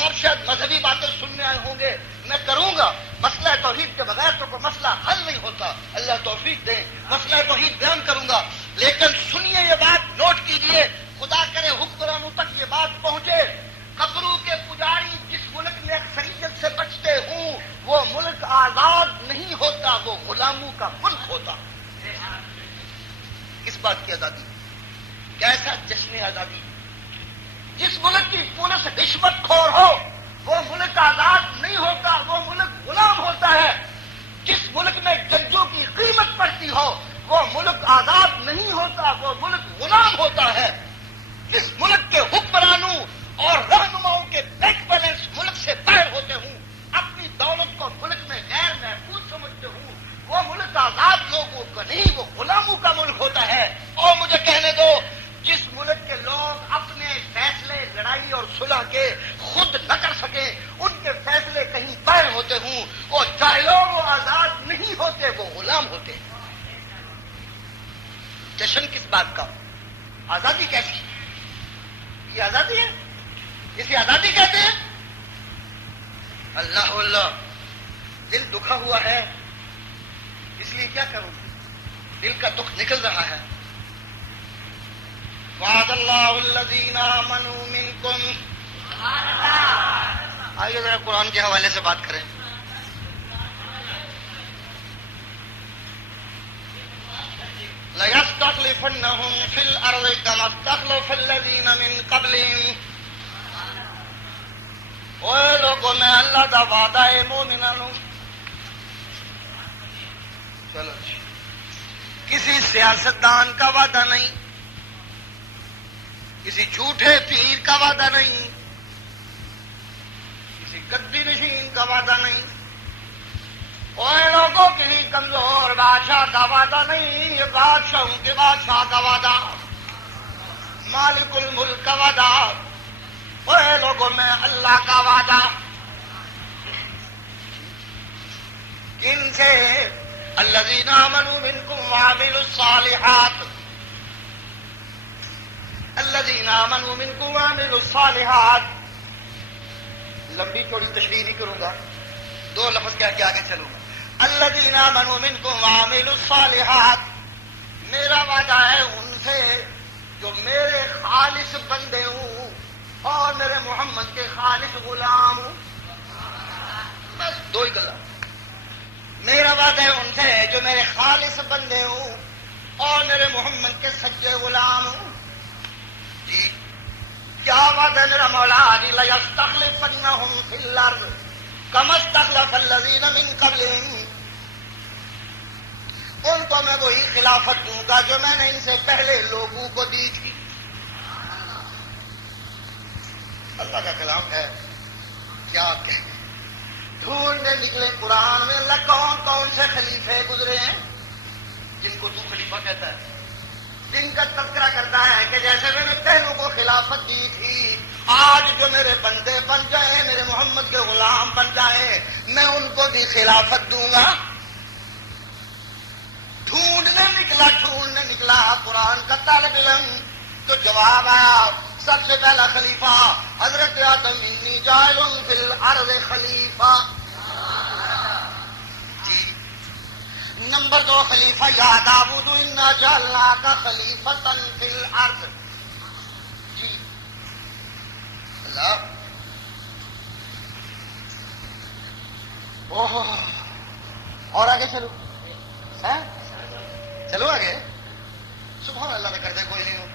آپ شاید مذہبی باتیں سننے آئے ہوں گے، میں کروں گا. مسئلہ توحید کے بغیر تو کوئی مسئلہ حل نہیں ہوتا. اللہ توفیق دے. مسئلہ توحید بیان کروں گا، لیکن سنیے یہ بات، نوٹ کیجئے، خدا کرے حکمرانوں تک یہ بات پہنچے. قبروں کے پجاری جس ملک میں اکثریت سے بچتے ہوں وہ ملک آزاد نہیں ہوتا، وہ غلاموں کا ملک ہوتا. کس بات کی آزادی؟ کیسا جشن آزادی؟ جس ملک کی پولیس رشوت خور ہو وہ ملک آزاد نہیں ہوتا، وہ ملک غلام ہوتا ہے. جس ملک میں ججوں کی قیمت وہ غلام ہوتے ہیں. جشن کس بات کا؟ آزادی کیسی؟ یہ آزادی ہے؟ اسے آزادی کہتے ہیں؟ اللہ اللہ، دل دکھا ہوا ہے، اس لیے کیا کروں، دل کا دکھ نکل رہا ہے. وعد اللہ الذین آمنوا منکم. آئیے ذرا قرآن کے حوالے سے بات کریں. لَيَسْتَخْلِفَنَّهُمْ فِي الْأَرْضِ كَمَا اسْتَخْلَفَ الَّذِينَ مِنْ قَبْلِهِمْ. اوے لوگوں، میں اللہ کا وعدہ ہے مومنانوں. چلو جی، کسی سیاستدان کا وعدہ نہیں، کسی جھوٹے پیر کا وعدہ نہیں، کسی گدی نشین کا وعدہ نہیں. اوے لوگوں، کسی کمزور بادشاہ کا وعدہ نہیں، یہ بادشاہوں کے بادشاہ کا وعدہ، مالک الملک کا وعدہ. اوے لوگوں، میں اللہ کا وعدہ. کن سے؟ الذین آمنوا منکم وعملوا الصالحات. الذین آمنوا منکم وعملوا الصالحات. لمبی چوڑی تشریح نہیں کروں گا، دو لفظ کہہ کے آگے چلوں گا. الذین آمنوا منکم وعملوا الصالحات. میرا وعدہ ہے ان سے جو میرے خالص بندے ہوں اور میرے محمد کے خالص غلام ہوں. بس دو ہی گلا. میرا وعدہ ہے ان سے جو میرے خالص بندے ہوں اور میرے محمد کے سچے غلام ہوں. جی کیا وعدہ ہے میرا مولا؟ لَيَسْتَخْلِفَنَّهُمْ فِي الْأَرْضِ كَمَا اسْتَخْلَفَ الَّذِينَ مِنْ قَبْلِهِمْ. ان کو میں وہی خلافت دوں گا جو میں نے ان سے پہلے لوگوں کو دی تھی. اللہ کا کلام ہے، کیا کہیں. ڈھونڈنے نکلے قرآن میں اللہ کون کون سے خلیفے گزرے ہیں جن کو تو خلیفہ کہتا ہے، جن کا تذکرہ کرتا ہے کہ جیسے میں نے پہلوں کو خلافت دی تھی، آج جو میرے بندے بن جائیں، میرے محمد کے غلام بن جائیں، میں ان کو بھی خلافت دوں گا. ڈھونڈنے نکلا قرآن کا طالب علم، تو جواب آیا سب سے پہلا خلیفہ حضرت آدم، انی جاعل فی الارض خلیفہ. جی نمبر 2 خلیفہ یا داؤد انا جعلناک خلیفۃ فی الارض. جی اللہ. اوہ اور آگے چلو، چلو آگے. سبحان اللہ کا کرتے کوئی نہیں ہو.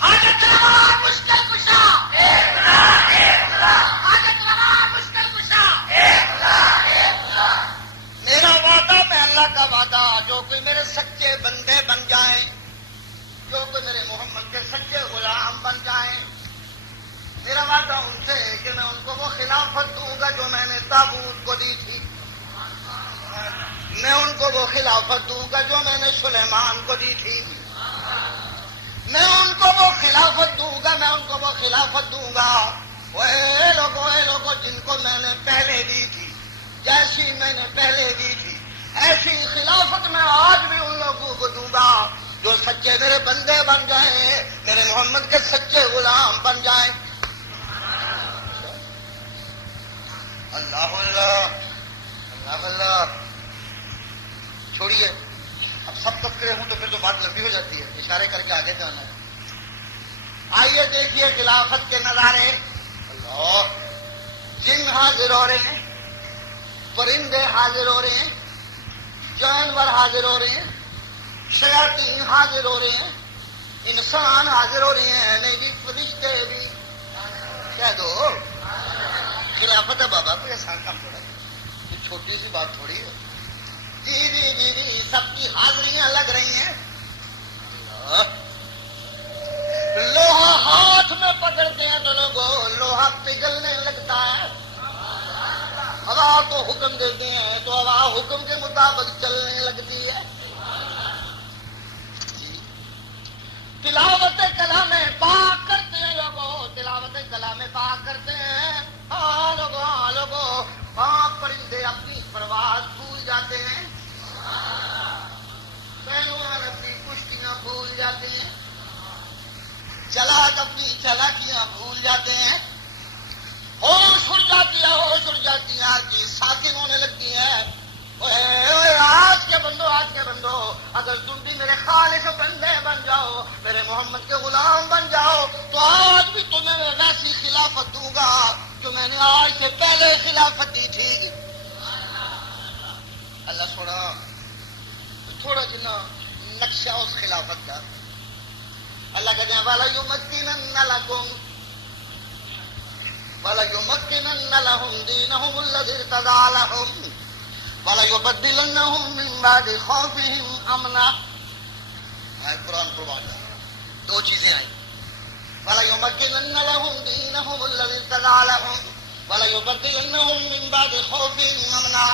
حاجت روا مشکل کشا ایک اللہ. حاجت روا مشکل کشا ایک اللہ. میرا وعدہ، میں اللہ کا وعدہ، جو کوئی میرے سچے بندے بن جائیں، جو کوئی میرے محمد کے سچے غلام بن جائیں، میرا وعدہ ان سے کہ میں ان کو وہ خلافت دوں گا جو میں نے داؤد کو دی تھی. میں ان کو وہ خلافت دوں گا جو میں نے سلیمان کو دی تھی. میں ان کو وہ خلافت دوں گا، میں ان کو وہ خلافت دوں گا. اے لوگوں جن کو میں نے پہلے دی تھی، جیسی میں نے پہلے دی تھی ایسی خلافت میں آج بھی ان لوگوں کو دوں گا جو سچے میرے بندے بن جائیں، میرے محمد کے سچے غلام بن جائیں. اللہ اللہ اللہ اللہ. چھوڑیے، اب سب تذکرے ہوں تو پھر تو بات لمبی ہو جاتی ہے، اشارے کر کے آگے جانا ہے. آئیے دیکھیے خلافت کے نظارے. اللہ، جن حاضر ہو رہے ہیں، پرندے حاضر ہو رہے ہیں، جانور حاضر ہو رہے ہیں، شیاطین حاضر ہو رہے ہیں، انسان حاضر ہو رہے ہیں. نہیں جی، فرشتے بھی کہہ دو. خلافت ہے بابا، کوئی آسان کام تھوڑا ہے، کوئی چھوٹی سی بات تھوڑی ہے. جی سب کی حاضریاں لگ رہی ہیں. لوہا ہاتھ میں پکڑتے ہیں تو لوگوں لوہا پگھلنے لگتا ہے. ہوا کو حکم دیتے ہیں تو ہوا حکم کے مطابق چلنے لگتی ہے. تلاوت کلام پاک کرتے ہیں لوگوں، تلاوت کلام پاک کرتے ہیں. ہاں لوگوں پرندے اپنی پرواز بھول جاتے ہیں، پہلوان اپنی کشتیاں بھول جاتے ہیں، چلاک اپنی چالاکیاں بھول جاتے ہیں، ہوش اڑ جاتی ہے، ہوش اڑ جاتی ہے کی ساتھی ہونے لگتی ہے۔ آج کے بندو اگر تم بھی میرے خالص بندے بن جاؤ، میرے محمد کے غلام بن جاؤ، تو آج بھی تمہیں میں ویسی خلافت دوں گا جو میں نے آج سے پہلے خلافت دی تھی۔ اللہ سونا تھوڑا جنا نقشہ اس خلافت کا، اللہ کہتے ہیں وَلَيُمَكِّنَنَّ لَكُمْ وَلَيُمَكِّنَنَّ لَهُمْ دِينَهُمُ الَّذِي ارْتَضَىٰ لَهُمْ وَلَيُبَدِّلَنَّهُم مِّن بَعْدِ خَوْفِهِمْ أَمْنًا۔ قرآن قربان دو چیزیں آئیں، وَلَيُمَكِّنَنَّ لَهُمْ دِينَهُمُ الَّذِي ارْتَضَىٰ لَهُمْ وَلَيُبَدِّلَنَّهُم مِّن بَعْدِ خَوْفِهِمْ أَمْنًا۔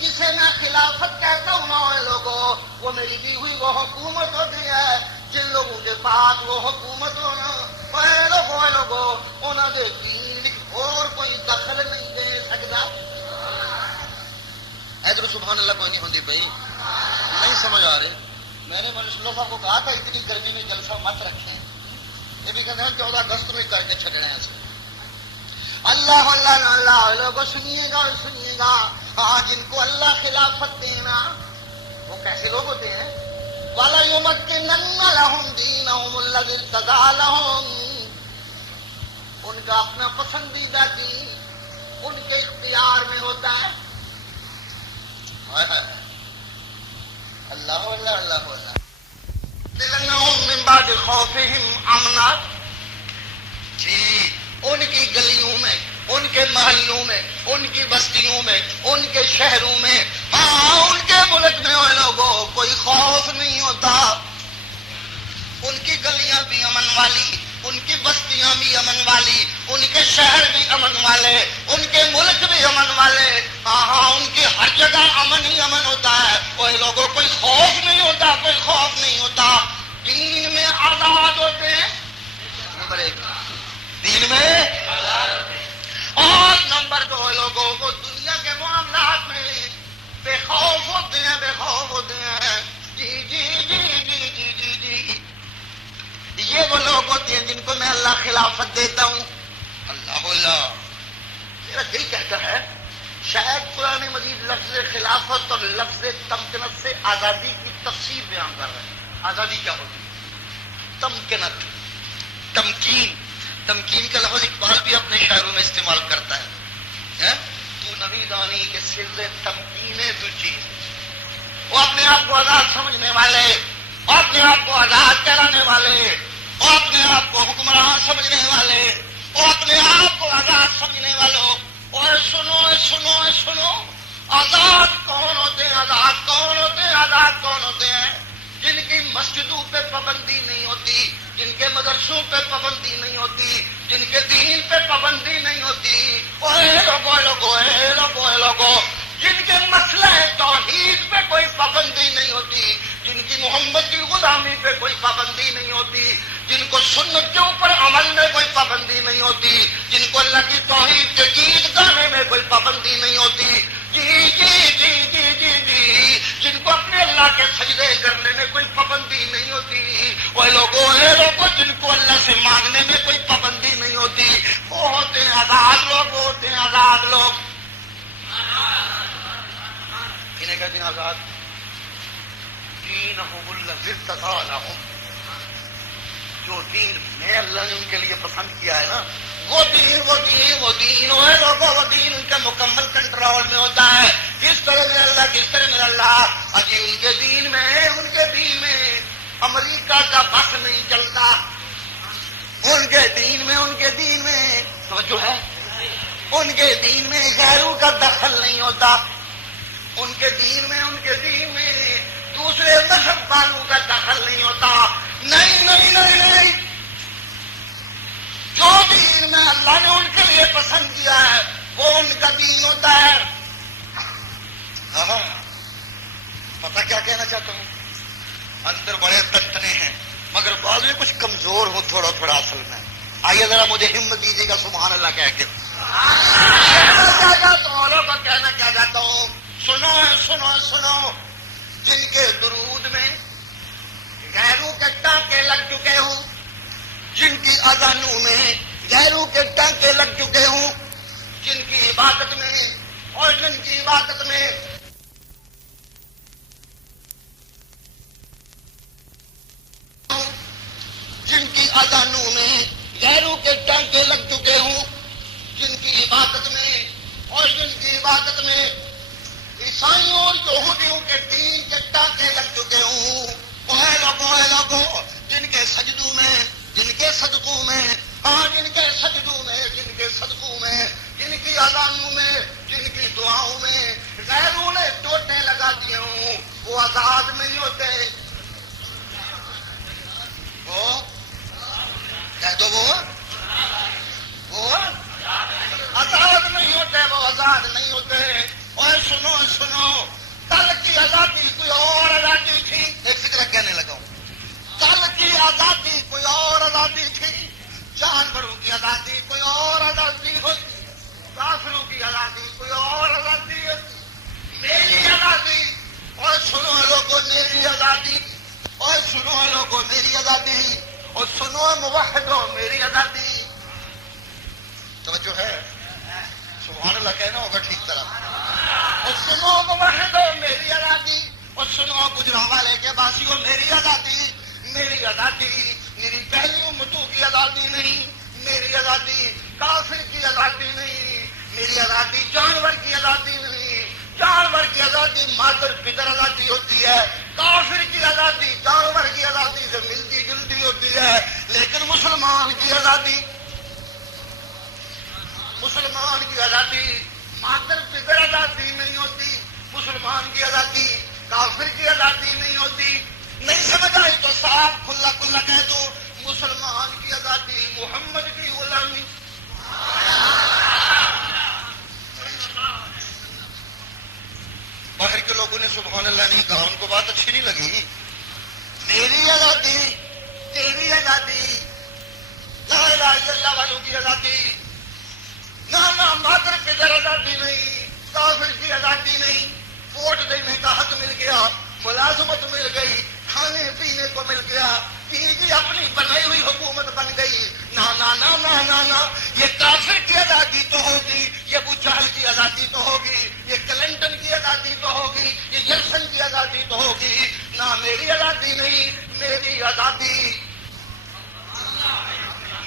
جسے میں خلافت کہتا ہوں نا لوگوں، وہ میری دی ہوئی وہ حکومت ہوتی ہے، جن لوگوں کے پاس وہ حکومت ہونا، وہ لوگوں انہوں نے دین اور کوئی دخل نہیں دے سکتا۔ ادھر سبحان اللہ کوئی نہیں ہوتی بھائی، نہیں سمجھ آ رہے۔ میں نے ملوفا کو کہا تھا اتنی گرمی میں جلسہ مت رکھیں، یہ بھی کہتے ہیں 14 اگست میں کر کے چھڑنا ہے۔ اللہ اللہ اللہ لوگوں سنیے گا، ہاں جن کو اللہ خلافت دینا وہ کیسے لوگ ہوتے ہیں؟ وَلَيُمَكِّنَنَّ لَهُمْ دِينَهُمُ الَّذِي ارْتَضَىٰ لَهُمْ، ان کا اپنا پسندیدہ دین ان کے اختیار میں ہوتا ہے۔ اللہ اللہ اللہ اللہ دِلَنَّهُم مِّن بَعْدِ خَوْفِهِمْ أَمْنًا، جی ان کی گلیوں میں، ان کے محلوں میں، ان کی بستیوں میں، ان کے شہروں میں، ہاں ان کے ملک میں وہ لوگوں کوئی خوف نہیں ہوتا، ان کی گلیاں بھی امن والی، ان کی بستیاں بھی امن والی، ان کے شہر بھی امن والے، ان کے ملک بھی امن والے، ہاں ان کی ہر جگہ امن ہی امن ہوتا ہے، وہ لوگوں کوئی خوف نہیں ہوتا، کوئی خوف نہیں ہوتا، دین میں آزاد ہوتے ہیں۔ نمبر 1 دین میں، اور نمبر 2 لوگوں کو دنیا کے معاملات میں بے خوف ہوتے ہیں، بے خوف ہوتے ہیں۔ جی جی جی جی جی جی جی یہ وہ لوگ ہوتے ہیں جن کو میں اللہ خلافت دیتا ہوں۔ اللہ اللہ میرا دل کہتا ہے شاید قرآن مجید لفظ خلافت اور لفظ تمکنت سے آزادی کی تفسیر بیان کر رہے ہیں۔ آزادی کیا ہوتی ہے؟ تمکنت، تمکین کا لفظ اقبال بھی اپنے شاعروں میں استعمال کرتا ہے۔ تو نوی دانی کے سر تمکین تو چیز، وہ اپنے آپ کو آزاد سمجھنے والے، وہ اپنے آپ کو آزاد کہلانے والے، وہ اپنے آپ کو حکمران سمجھنے والے، وہ اپنے آپ کو آزاد سمجھنے والوں، اور سنو آزاد کون ہوتے ہیں؟ آزاد کون ہوتے ہیں؟ آزاد کون ہوتے ہیں؟ جن کی مسجدوں پہ پابندی نہیں ہوتی، جن کے مدرسوں پہ پابندی نہیں ہوتی، جن کے دین پہ پابندی نہیں ہوتی، لوگوں جن کے مسئلہ توحید پہ کوئی پابندی نہیں ہوتی، جن کی محمد کی غلامی پہ کوئی پابندی نہیں ہوتی، جن کو سنت کے اوپر عمل میں کوئی پابندی نہیں ہوتی، جن کو اللہ کی توحید کے گیت گانے میں کوئی پابندی نہیں ہوتی، جی جی جی جی جی جی جن کو اپنے اللہ کے سجدے کرنے میں کوئی پابندی نہیں ہوتی، وہ لوگوں جن کو اللہ سے مانگنے میں کوئی پابندی نہیں ہوتی، وہ ہوتے ہیں آزاد لوگ، وہ ہوتے ہیں آزاد لوگ۔ انہیں کہتے ہیں آزاد، دینہم الذی ارتضیٰ لہم، جو دین میں اللہ نے ان کے لیے پسند کیا ہے نا، وہ دین وہ لوگوں، وہ دین ان کے مکمل کنٹرول میں ہوتا ہے۔ کس طرح میرا اللہ ابھی ان کے دین میں امریکہ کا بس نہیں چلتا، ان کے دین میں توجہ ہے، ان کے دین میں غیروں کا دخل نہیں ہوتا، ان کے دین میں دوسرے مذہب والوں کا دخل نہیں ہوتا۔ نہیں، جو دین میں اللہ نے ان کے لیے پسند کیا ہے وہ ان کا دین ہوتا ہے۔ پتہ کیا کہنا چاہتا ہوں؟ اندر بڑے تنتنے ہیں مگر بعض میں کچھ کمزور ہو تھوڑا اصل میں۔ آئیے ذرا مجھے ہمت دیجیے گا سبحان اللہ کہہ کے۔ جا تو اوروں کو کہنا کیا جاتا ہوں، سنو سنو سنو، جن کے درود میں غیروں کے ٹانکے لگ چکے ہوں، جن کی اذانوں میں غیروں کے ٹانکے لگ چکے ہوں، جن کی عبادت میں اور جن کی عبادت میں جن کی اذانوں میں غیروں کے ٹانکے لگ چکے ہوں، جن کی عبادت میں اور جن کی عبادت میں عیسائیوں اور یہودیوں کے دین کے ٹانکے لگ چکے ہوں، وہ لوگوں جن کے سجدوں میں، جن کے صدقوں میں، ہاں جن کے سجدوں میں، جن کے صدقوں میں، جن کی اذانوں میں، جن کی دعاؤں میں غیروں نے ٹوٹے لگا دیے ہوں، وہ آزاد نہیں ہوتے۔ وہ کہہ دو، وہ آزاد نہیں ہوتے، وہ آزاد نہیں ہوتے۔ اور سنو سنو، کل کی آزادی کوئی اور آزادی تھی، ایک فکر کہنے لگا ہوں، کل کی آزادی کوئی اور آزادی تھی، جانوروں کی آزادی کوئی اور آزادی ہوتی، کافروں کی آزادی کوئی اور آزادی ہوتی، میری آزادی، اور سنو لوگوں میری آزادی، اور سنو لوگوں میری آزادی، اور سنو موحدوں میری آزادی۔ توجہ ہے؟ سبحان اللہ کہنا ہوگا ٹھیک طرح۔ اور سنو موحدوں میری آزادی، اور سنو گجرانوالے کے باسیوں میری آزادی۔ میری آزادی میری پہلی امتوں کی آزادی نہیں، میری آزادی کافر کی آزادی نہیں، میری آزادی جانور کی آزادی نہیں۔ جانور کی آزادی مادر پدر آزادی ہوتی ہے، کافر کی آزادی جانور کی آزادی سے ملتی جلتی ہوتی ہے، لیکن مسلمان کی آزادی، مسلمان کی آزادی مادر پدر آزادی نہیں ہوتی، مسلمان کی آزادی کافر کی آزادی نہیں ہوتی۔ نہیں سمجھ آئی تو صاف کھلا کھلا کہہ دو، مسلمان کی آزادی محمد کی غلامی۔ باہر کے لوگوں نے سبحان اللہ نہیں کہا، ان کو بات اچھی نہیں لگی۔ میری آزادی، تیری آزادی، لا الہ الا اللہ والوں کی آزادی، نہ مادر پدر آزادی نہیں، کافر کی آزادی نہیں۔ ووٹ دینے کا حق مل گیا، ملازمت مل گئی، کھانے پینے کو مل گیا، کی اپنی بنائی ہوئی حکومت بن گئی۔ نہ یہ کافر کی آزادی تو ہوگی، یہ ابو جہل کی آزادی تو ہوگی، یہ کلنٹن کی آزادی تو ہوگی، یہ جیکسن کی آزادی تو ہوگی، نہ میری آزادی نہیں۔ میری آزادی،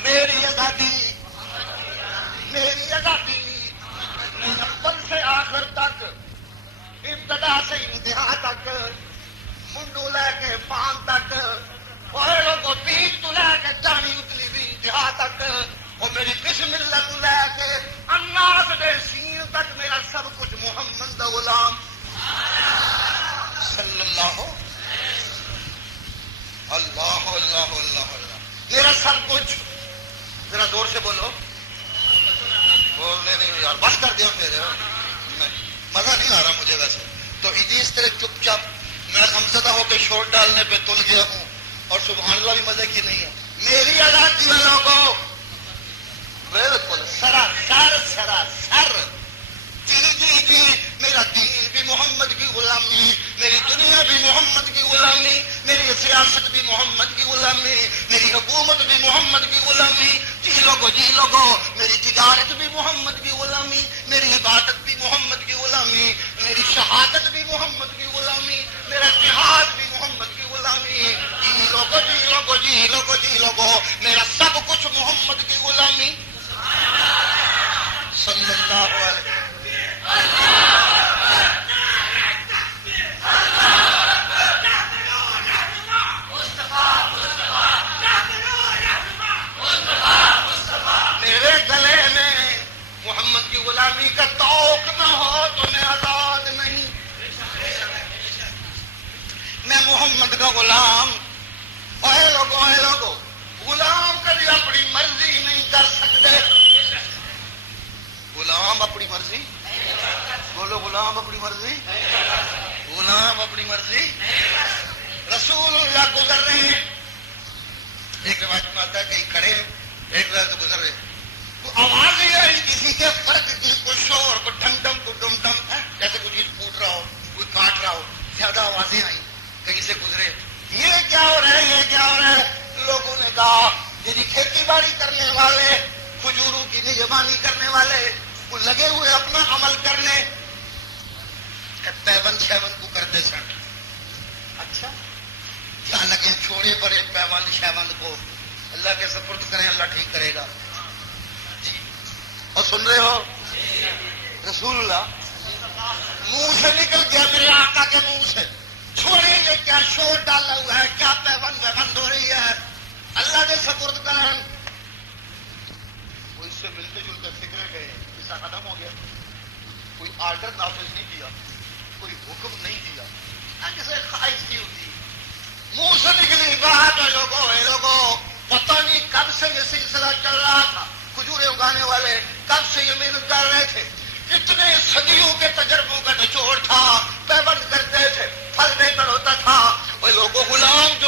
میری آزادی، میری آزادی اول سے آخر تک، ابتدا سے انتہا تک، منڈو لے کے پان تک، اور لوگوں پیٹ تو لے کے جانی اتلی بھی انتہا تک، اور میری بسم اللہ تو لے کے اناس دے سین تک، میرا سب کچھ محمد دا غلام صلی اللہ اللہ اللہ اللہ اللہ، میرا سب کچھ۔ ذرا زور سے بولو، بولنے نہیں یار، بس کر دیا پھر، مزہ نہیں آ رہا مجھے ویسے تو اس طرح چپ چاپ میں غمزدہ ہو کے شور ڈالنے پہ تل گیا ہوں، اور سبحان اللہ بھی مزے کی نہیں ہے۔ میری آزادی والوں کو بالکل سراسر جی میرا دین بھی محمد کی غلامی، میری دنیا بھی محمد کی غلامی، میری سیاست بھی محمد کی غلامی، میری حکومت بھی محمد کی غلامی، جی لوگو میری تجارت بھی محمد کی غلامی، میری عبادت بھی محمد کی غلامی، میری شہادت بھی محمد کی غلامی، میرا جہاد بھی محمد کی غلامی، جی لوگو میرا سب کچھ محمد کی غلامی صلی اللہ علیہ میرے گلے میں محمد کی غلامی کا توق نہ ہو تو میں آزاد نہیں، میں محمد کا غلام۔ اے لوگو غلام کبھی اپنی مرضی نہیں کر سکتے، غلام اپنی مرضی، بولو غلام اپنی مرضی، غلام اپنی مرضی۔ رسول اللہ گزر رہے ہیں، ایک روایت میں آتا ہے کہیں کھڑے، ایک روایت گزر رہے، تو آواز نہیں آئی کسی کے فرق کی، کوئی شور کو نیجبانی کرنے والے وہ لگے ہوئے اپنا عمل کرنے پیون شیون کو کرتے سن. اچھا کیا لگے چھوڑے پڑے پیون شیون کو, اللہ کے سپرد کریں, اللہ ٹھیک کرے گا. جی اور سن رہے ہو رسول اللہ منہ سے نکل گیا میرے آقا کے منہ سے, چھوڑے یہ کیا شور ڈالا ہوا ہے, کیا پیون ویون ہو رہی ہے, اللہ کے سپرد کریں. وہ اس سے ملتے جلتے فکرے گئے, قصہ ختم ہو گیا. کوئی آرڈر نافذ نہیں کیا, کوئی حکم نہیں دیا, جسے خواہش کی ہوتی منہ سے نکلی بات. لوگوں پتہ نہیں کب سے یہ سلسلہ چل رہا تھا, کھجورے اگانے والے کب سے یہ محنت کر رہے تھے, اتنے صدیوں کے تجربوں کا نچوڑ تھا, پیون کرتے تھے, پھل بہتر ہوتا تھا. وہ لوگوں غلام جو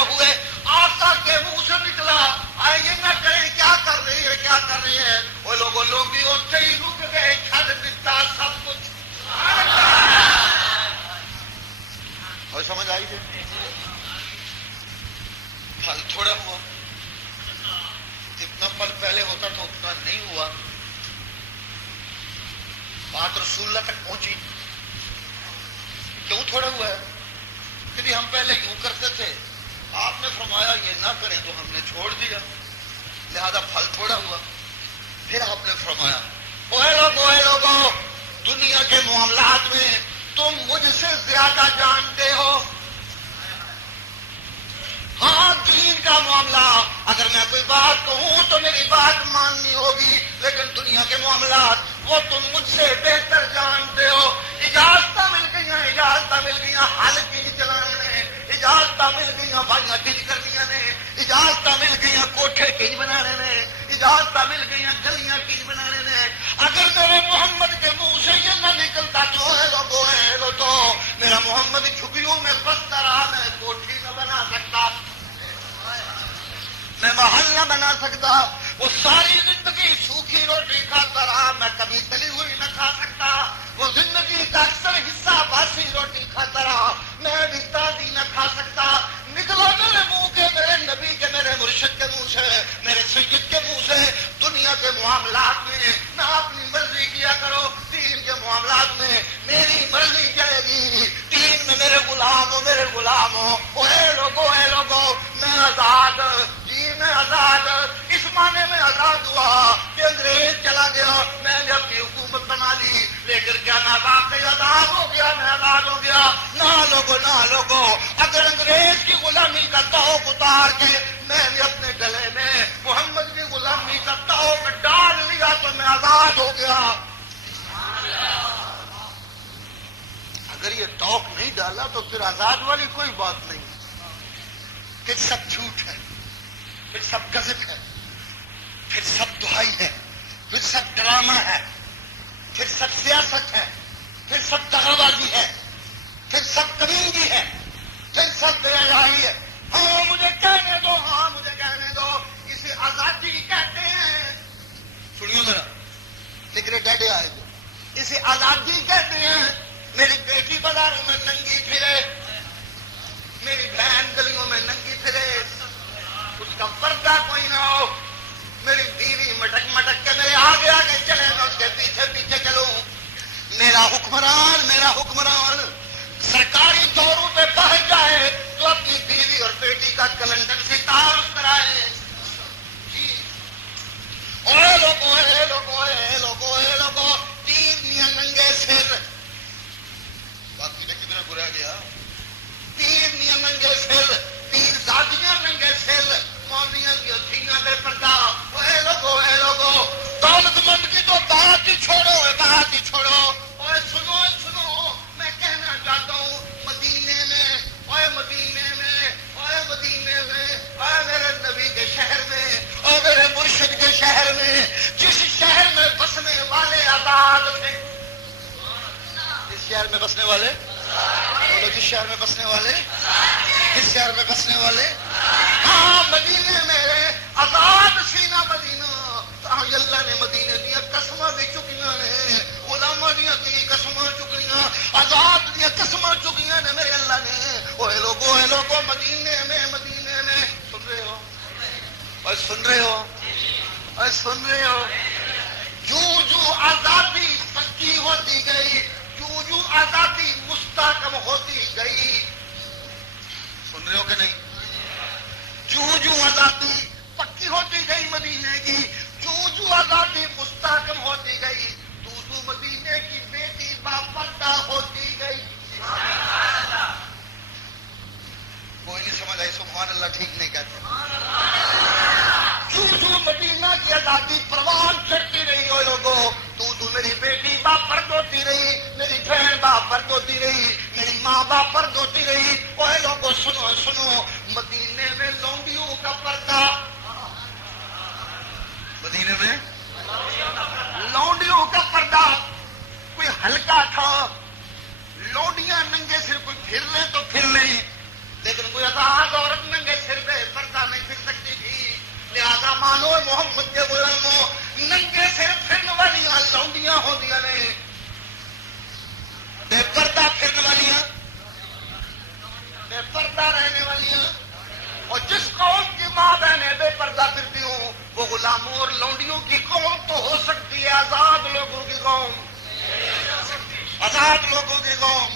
ہوئے آقا کے منہ سے نکلا, آئے یہ نہ کریں کیا کر رہی ہے. وہ لوگ بھی اتنے ہی رک گئے, چھڑ دتا سب کچھ. اور سمجھ آئی تھی پھل تھوڑا ہوا, جتنا پھل پہلے ہوتا تھا اتنا نہیں ہوا. بات رسول اللہ تک پہنچی, کیوں تھوڑا ہوا ہے کہ ہم پہلے یوں کرتے تھے, آپ نے فرمایا یہ نہ کریں تو ہم نے چھوڑ دیا, لہذا پھل تھوڑا ہوا. پھر آپ نے فرمایا اوے لوگوں دنیا کے معاملات میں تم مجھ سے زیادہ جانتے ہو. ہاں دین کا معاملہ اگر میں کوئی بات کہوں تو میری بات ماننی ہوگی, لیکن دنیا کے معاملات وہ تم مجھ سے بہتر جانتے ہو. اجازتیں مل گئی حل کی چلانے میں, اجازتیں مل گئی بھائیاں کج کرنیاں نے, اجازتیں مل گئی کوٹھے کج بنانے میں, اجازتیں مل گئی گلیاں کج بنانے میں. اگر میرے محمد کے منہ سے یہ نہ نکلتا تو لوگوں تو میرا محمد جھگیوں میں بستا رہا, میں کوٹھی نہ بنا سکتا, میں محل نہ بنا سکتا. وہ ساری زندگی سوکھی روٹی کھاتا رہا, میں کبھی تلی ہوئی نہ کھا سکتا. وہ زندگی کا اکثر حصہ باسی روٹی کھاتا رہا, میں بھی تازی نہ کھا سکتا. نکلو میرے منہ کے, میرے نبی کے, میرے مرشد کے منہ سے, میرے سید کے منہ سے, دنیا کے معاملات میں نہ اپنی مرضی کیا کرو, دین کے معاملات میں میری مرضی چلے گی. دین میں میرے غلام ہو. اے لوگوں میں آزاد, میں آزاد اس معنی میں آزاد ہوا کہ انگریز چلا گیا, میں نے اپنی حکومت بنا لی, لیکن کیا میں واقعی آزاد ہو گیا, میں آزاد ہو گیا. نہ لوگوں اگر انگریز کی غلامی کا توق اتار کے میں نے اپنے گلے میں محمد کی غلامی کا توق ڈال لیا تو میں آزاد ہو گیا. اگر یہ توق نہیں ڈالا تو پھر آزاد والی کوئی بات نہیں, پھر سب جھوٹ ہے, پھر سب کذب ہے, پھر سب دہائی ہے, پھر سب ڈرامہ ہے, پھر سب سیاست ہے, پھر سب دغا بازی ہے, پھر سب کمینگی ہے, پھر سب بے حیائی ہے. ہاں مجھے کہنے دو اسے آزادی کہتے ہیں. سنیو ذرا فکر ڈیڈے آئے گا, اسے آزادی کہتے ہیں. میری بیٹی بازاروں میں ننگی پھرے, میری بہن گلیوں میں ننگی پھرے, اس کا پردہ کوئی نہ ہو, میری بیوی مٹک کے میرے آگے چلے, میں اس کے پیچھے چلوں. میرا حکمران سرکاری دوروں پہ پہنچ جائے تو اپنی بیوی اور بیٹی کا کیلنڈر سے تعارف کرائے. جی اے لوگوں تین ننگے سر, باقی نے کتنا برا گیا. تین ننگے سر, تین زادیاں ننگے سر, مولیاں کی دھیاں بے پردہ. اے لوگوں دولت مند کی تو بات ہی چھوڑو. اوے سنو میں کہنا چاہتا ہوں, مدینے میں میرے نبی کے شہر میں اور میرے مرشد کے شہر میں, جس شہر میں بسنے والے آزاد تھے, جس شہر میں بسنے والے ہاں مدینے میں آزاد سینا مدینہ. اللہ نے مدینے دیا قسماں بھی چکیاں نے, علماء دیا کی قسماں چکیاں, آزاد دیا قسماں چکیاں نے میرے اللہ نے. اے لوگوں مدینے میں سن رہے ہو اور سن رہے ہو؟ جو جو آزادی پکی ہوتی گئی، جو آزادی مستحکم ہوتی گئی، سن رہے ہو کہ نہیں؟ جو آزادی پکی ہوتی گئی مدینے کی، جو آزادی مستحکم ہوتی گئی، تو مدینے کی بیٹی باپردہ ہوتی گئی۔ کوئی نہیں سمجھ آئی؟ سبحان اللہ ٹھیک نہیں کہتے؟ جو مدینہ کی آزادی پروان چڑھتی رہی ہو لوگوں، تو میری بیٹی باپرد ہوتی رہی، میری بہن باپرد ہوتی رہی، میری ماں باپرد ہوتی رہی۔ اوے لوگوں سنو سنو، مدینے میں لونڈیوں کا پردہ، مدینے میں لونڈیوں کا پردہ کوئی ہلکا تھا۔ لونڈیاں ننگے سر کوئی پھر لیں تو پھر لیں، لیکن کوئی آزاد عورت ننگے سر پہ پردہ نہیں پھر سکتی تھی۔ لہذا مانو محمد کے غلاموں، ننگے سر پھرنے والیاں لونڈیاں ہوندیاں نے، بے پردہ پھرنے والیاں، بے پردہ رہنے والیاں۔ اور جس قوم کی ماں بہنیں بے پردہ پھرتی ہوں، وہ غلاموں اور لونڈیوں کی قوم تو ہو سکتی ہے، آزاد لوگوں کی قوم، آزاد لوگوں کی قوم،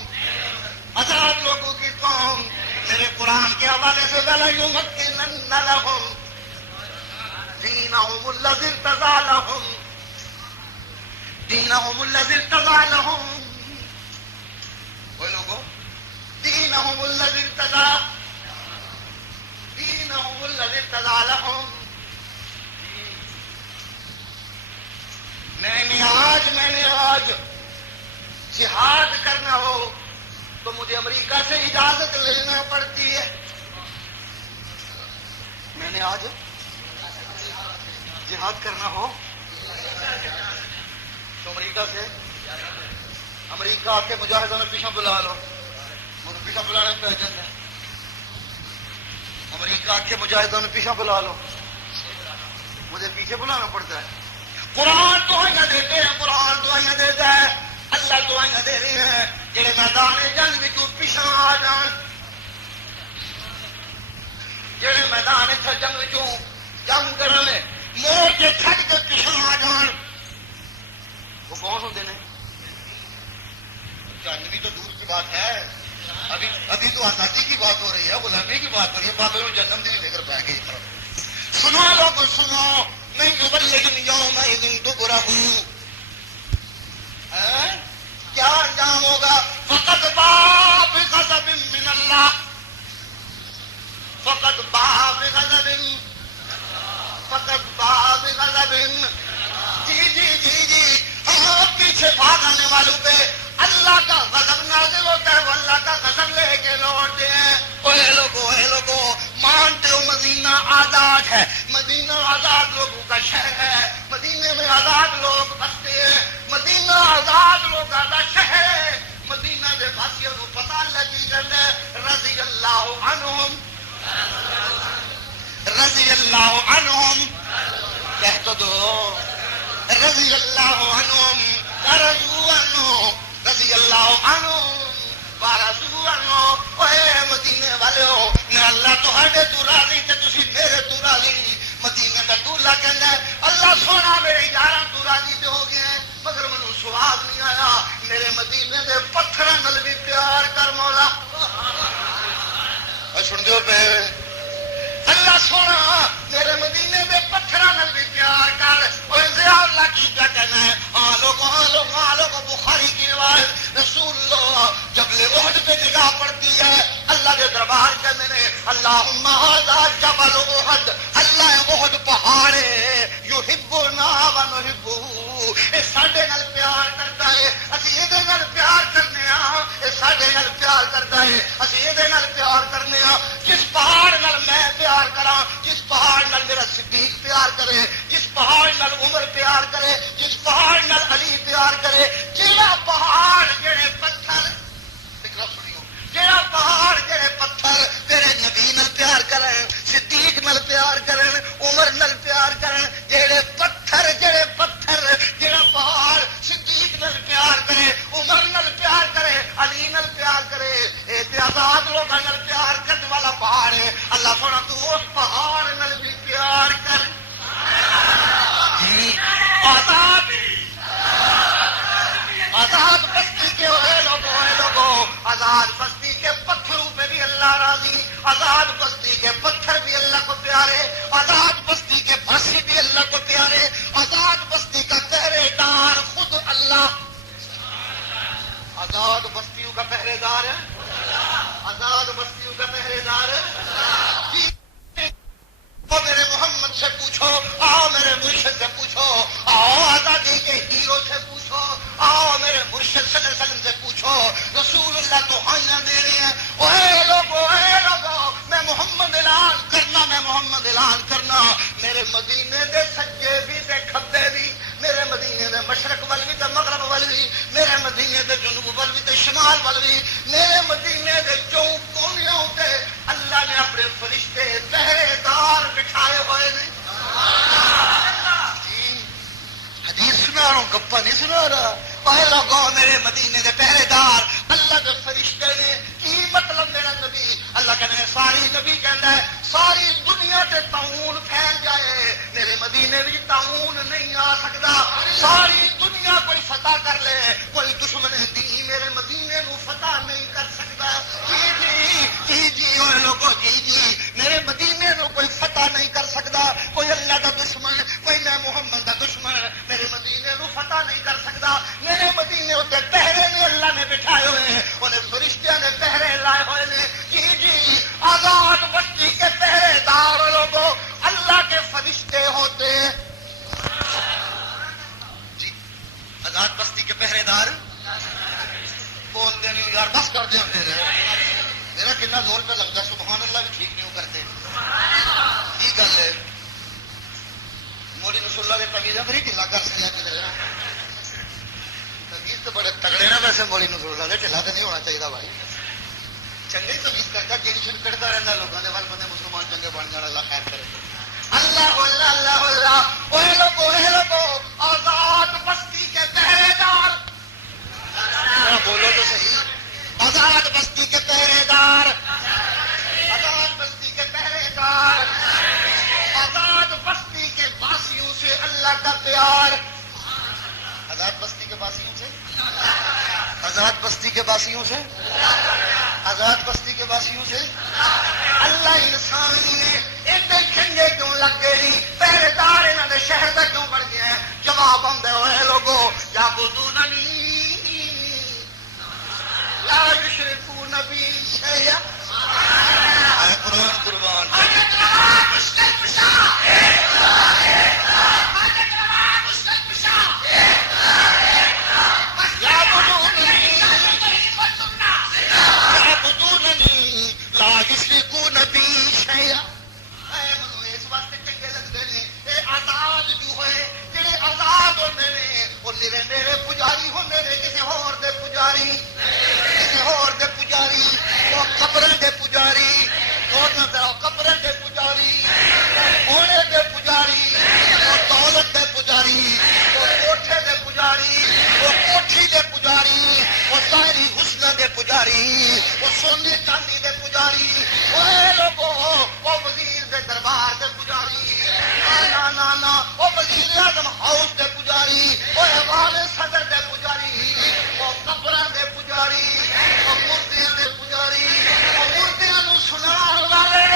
آزاد لوگوں کی قوم۔ میرے قرآن کے حوالے سے وَلَيُمَكِّنَنَّ لَهُمْ دِينَهُمُ الَّذِي ارْتَضَىٰ لَهُمْ دِينَهُمُ الَّذِي ارْتَضَىٰ لَهُمْ۔ وہ لوگوں دِينَهُمُ الَّذِي ارْتَضَىٰ دِينَهُمُ الَّذِي ارْتَضَىٰ لَهُمْ۔ میں نے آج جہاد کرنا ہو تو مجھے امریکہ سے اجازت لینا پڑتی ہے۔ میں نے آج جہاد کرنا ہو تو امریکہ آ کے مجاہدوں میں پیچھے بلا لو، مجھے پیچھے بلانے میں پہچان ہے۔ امریکہ آ کے مجاہدوں میں پیچھے بلا لو، مجھے پیچھے بلانا پڑتا ہے۔ قرآن دعائیاں دیتے ہیں، قرآن دعائیاں دیتا ہے، اللہ دعائیاں دے رہے ہیں جڑے میدان جنگ بھی تو پیچھے آ جان، جڑے میدان جنگ چوں جنگ کرنے موڑ کے تھک کے پیچھے آ جان، وہ کون ہوتے ہیں؟ جنگ بھی تو دور کی بات ہے، ابھی تو آزادی کی بات ہو رہی ہے، غلامی کی بات ہو رہی ہے، بابے میں جنم دن لے کر پائے گئی۔ سنو لوگ سنو، میں یبلغ یومئذ دبرہ، کیا انجام ہوگا؟ فقط باء بغضب من اللہ، فقط باء بغضب، فقط باء بغضب۔ جی پیچھے بھاگنے والوں پہ اللہ کا غضب نازل ہوتا ہے، وہ اللہ کا غضب لے کے لوٹتے ہیں۔ اے لوگوں مانتے ہو مدینہ آزاد ہے، مدینہ آزاد لوگوں کا شہر ہے، مدینے میں آزاد لوگ بستے ہیں، مدینہ آزاد لوگ آزاد شہر ہے۔ مدینہ کے باسیوں کو پتہ لگی گئے رضی اللہ عنہم، رضی اللہ عنہم، کہہ تو دو رضی اللہ عنہم ورضوا عنہ، رضی اللہ عنہم ورضوا عنہ۔ اے مدینے والو، میں اللہ تہاڈے تو راضی تے تسی میرے تو راضی۔ مدینے دا دولہا کہندا ہے اللہ سونا میرے یاراں تو راضی تے ہو گئے، مگر مینوں سواد نہیں آیا، میرے مدینے دے پتھراں نال بھی پیار کر مولا۔ سن دیو پہ اللہ سونا میرے مدینے دے پتھراں نال بھی پیار کر۔ اوے ضیاء اللہ کی کیا کہنا ہے؟ ہاں لوگوں بخاری کی روایت، رسول اللہ جبل احد پہ نگاہ پڑتی ہے، اللہ کے دربار کہتے ہیں اللہم ھذا جبل احد، اللہ احد پہاڑ ہے، یحبنا ونحبہ، اے ساڈے نال پیار کرتا ہے، اسی اے دے نال پیار کرنے ہاں، اے ساڈے نال پیار کرتا ہے، اسی اے دے نال پیار کرنے ہاں۔ جس پہاڑ نال میں پیار کراں، جس پہاڑ نال میرا صدیق پیار کرے، جس پہاڑ نال عمر پیار کرے، جس پہاڑ نال علی پیار کرے، جیڑا پہاڑ جڑے پتھر جڑا پہاڑ جڑے پتھر تیرے نبی نال پیار کرن، صدیق نال پیار کرن، عمر نال پیار کرن، جڑے پتھر جڑا پہاڑ صدیق نال پیار کرے، عمر نال پیار کرے، علی نال پیار کرے، اے تے آزاد لوکاں نال پیار کرنے والا پہاڑ ہے۔ اللہ سونا تو اس پہاڑ نال بھی پیار کر۔ آزاد آزاد بستی کے لوگوں آزاد بستی کے پتھروں پہ بھی اللہ راضی، آزاد بستی کے پتھر بھی اللہ کو پیارے، آزاد بستی کے پھانسی بھی اللہ کو پیارے، آزاد بستی کا پہرے دار خود اللہ، آزاد بستیوں کا پہرے دار ہے، آزاد بستیوں کا پہرے دار ہے۔ میرے محمد سے پوچھو، آؤ میرے مرشد سے پوچھو، آؤ آزادی کے ہیرو سے پوچھو، آؤ میرے مرشد صلی اللہ علیہ وسلم سے پوچھو، رسول اللہ تو آئیاں دے رہے ہیں، اے لوگو میں محمد اعلان کرنا، میں محمد اعلان کرنا، میرے مدینے دے سجے بھی تے کھبے بھی، میرے مدینے دے مشرق وال بھی تے مغرب وال بھی، میرے مدینے دے جنوب وال بھی تے شمال وال بھی، میرے مدینے دے چوں کونیاں تے اللہ نے اپنے فرشتے پہرے دار بٹھائے ہوئے نے۔ حدیث سنا رہا ہوں، گپا نہیں سنا رہا۔ اے لوگوں میرے مدینے دے پہرے دار اللہ کے فرشتے نے، کی مطلب میرا نبی؟ اللہ کہنے ساری نبی کہنا ہے ساری دنیا تے طاعون پھیل جائے، میرے مدینے میں طاعون نہیں آ سکتا، ساری دنیا کوئی فتح کر لے، کوئی دشمن دین میرے مدینے کو فتح نہیں کر سکتا۔ جی اور لوگوں جی میرے مدینے کو کوئی فتح نہیں کر سکتا، کوئی اللہ کا دشمن، کوئی میں محمد کا دشمن میرے مدینے کو فتح نہیں کر سکتا۔ میرے مدینے کے پہرے میں اللہ نے بٹھائے ہوئے ہیں، انہیں فرشتوں نے پہرے لائے ہوئے ہیں۔ جی آزاد بستی کے پہرے دار لوگوں اللہ کے فرشتے ہوتے ہیں۔ جی آزاد بستی کے پہرے دار بولتے نہیں یار، بس کر دیں میرا کتنا زور پہ لگتا ہے، سبحان اللہ بھی ٹھیک نہیں کرتے۔ کی گل ہے مولی رسول اللہ کے تمیز ہے، میری ڈھیلا کر سکیا کدھر تمیز تو بڑے تگڑے نا، ویسے مولی رسول اللہ ڈھیلا تو نہیں ہونا چاہیے بھائی، چنگی تمیز کرتا گیری شن کرتا رہتا لوگوں کے وال بندے مسلمان چنگے بن جانا، اللہ خیر کرے۔ اللہ اللہ اللہ لوگو آزاد بستی کے پہرے دار، بولو تو صحیح، آزاد بستی کے پہرے دار، آزاد بستی کے پہرے دار، آزاد بستی کے باسیوں سے اللہ کا پیار، آزاد بستی کے باسیوں سے، آزاد بستی کے باسیوں سے، آزاد بستی کے باسیوں سے اللہ انسان نے ایڈے جھنڈے کیوں لگ گئے، پہرے دار انہوں نے شہر کا کیوں بڑھ گئے ہیں؟ جواب آدھے ہوئے لوگوں یا بدوننی لا یشرکون بی شیئا، قربان میرے پجاری ہوندے نے، کسی ہور دے پجاری، کسی ہور دے پجاری، وہ قبریں دے پجاری، وہ قبریں دے پجاری، گھوڑے دے پجاری، وہ دولت دے پجاری، وہ کوٹھے دے پجاری، وہ کوٹھی دے پجاری، وہ ظاہری حسن دے پجاری، وہ سونے چاندی دے پجاری، وہ لوگوں وہ وزیر دے دربار دے پجاری، نا وہ وزیر اعظم ہاؤس دے پجاری، وہ ایوان صدر دے پجاری، وہ قبراں دے پجاری، وہ مردیاں دے پجاری، وہ مردیاں نو سنان والے،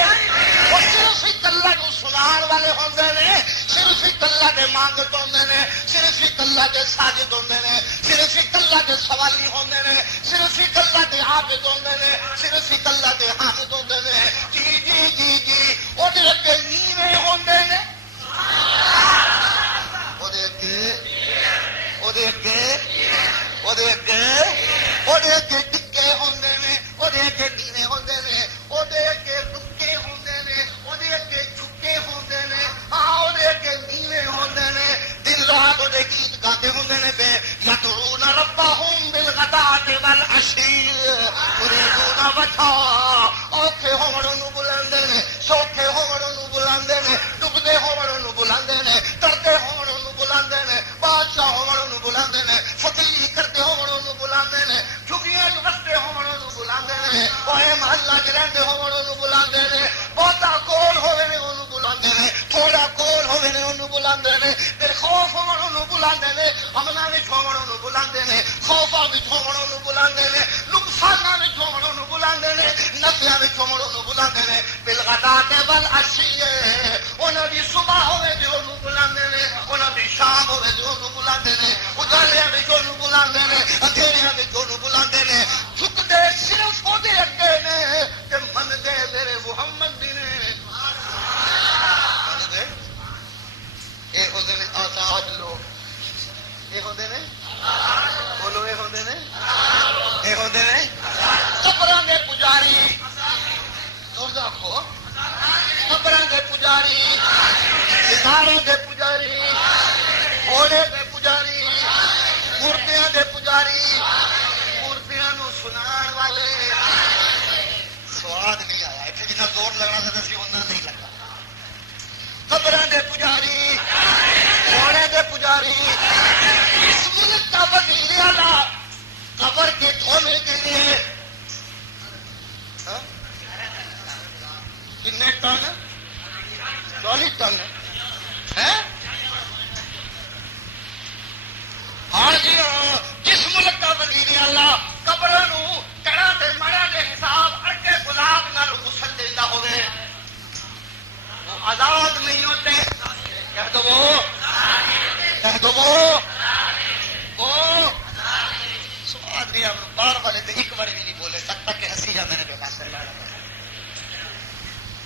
وہ صرف ایک اللہ نو سنان والے ہوندے نے، صرف ایک اللہ دے مانگت ہوندے نے، صرف ایک اللہ دے ساجد ہوندے نے، صرف ایک اللہ دے سوالی ہوندے نے، صرف ایک اللہ دے عابد ہوندے نے، صرف ایک اللہ دے حامد ہوندے نے۔ جی او دے اگے نیویں ہوندے نے، او دے اگے ٹکے ہوندے نے، او دے اگے نیویں ہوندے نے، او دے اگے رکے ہوندے نے، او دے اگے جھکے ہوندے نے، ہاں او دے اگے نیویں ہوندے نے، دن رات او دے گیت گاتے ہوندے نے، بے یدعون ربهم بالغداۃ والعشی یریدون وجھا، اوکھے ہون نو بلاندے نے، سوکھے ہون نو بلاندے نے، ڈبدے ہون نو بلاندے نے، ترتے ہون نو بلاندے نے، بادشاہ ہون نو بلاندے نے، فقیر کرتے ہون نو بلاندے نے، جھگیاں وستے ہون نو بلاندے نے، اوے محلہ چ رہندے ہون نو بلاندے نے، بہتا کول ہوے نے اونوں بلاندے نے، تھوڑا کول ہوے نے اونوں بلاندے نے، تے خوف ہون نو بلاندے نے، امنا وچ ہوون نو بلاندے نے، خوفاں وچ ہوون نو بلاندے نے، نقصاناں وچ ہوون نو بلاندے نے، نفعاں وچ ہوون نو بلاندے نے، بالغداۃ والعشی انہاں دی صبح ہوے تے اونوں بلاندے نے، انہاں دی شام ہوے تے اونوں بلاندے نے، اجالیاں وچ اونوں بلاندے نے، اندھیریاں وچ اونوں بلاندے نے، جھکدے صرف اودے اگے نے تے مندے میرے محمد دی نے، مندے اے ہوندے نے آزاد لوگ، اے ہوندے نے بولو، اے ہوندے نے، اے ہوندے نے قبراں دے پجاری، زور دا آکھو، قبراں دے پجاری، ستارے دے پجاری، گھوڑے دے پجاری، مورتیاں دے پجاری، مورتیاں نو سنان والے، سواد نہیں آیا اتنے جتنا زور لگنا تھا سی اتنا نہیں لگا، قبراں دے پجاری، گھوڑے دے پجاری، اس ملک کا وزیر اعلیٰ قبر کے دھونے کے لیے کتنے ٹن 40 ٹن ہے، ہاں جی ہاں، جس ملک کا وزیر اعلیٰ قبروں نو کڑا تے مڑا دے حساب اڑکے گلاب نال غسل دیندا ہوے وہ آزاد نہیں ہوتے، کہہ دو وہ سواد نہیں، آپ باہر والے تو ایک بار بھی نہیں بولے سکتا کہ ہنسی جاندے نے بے بس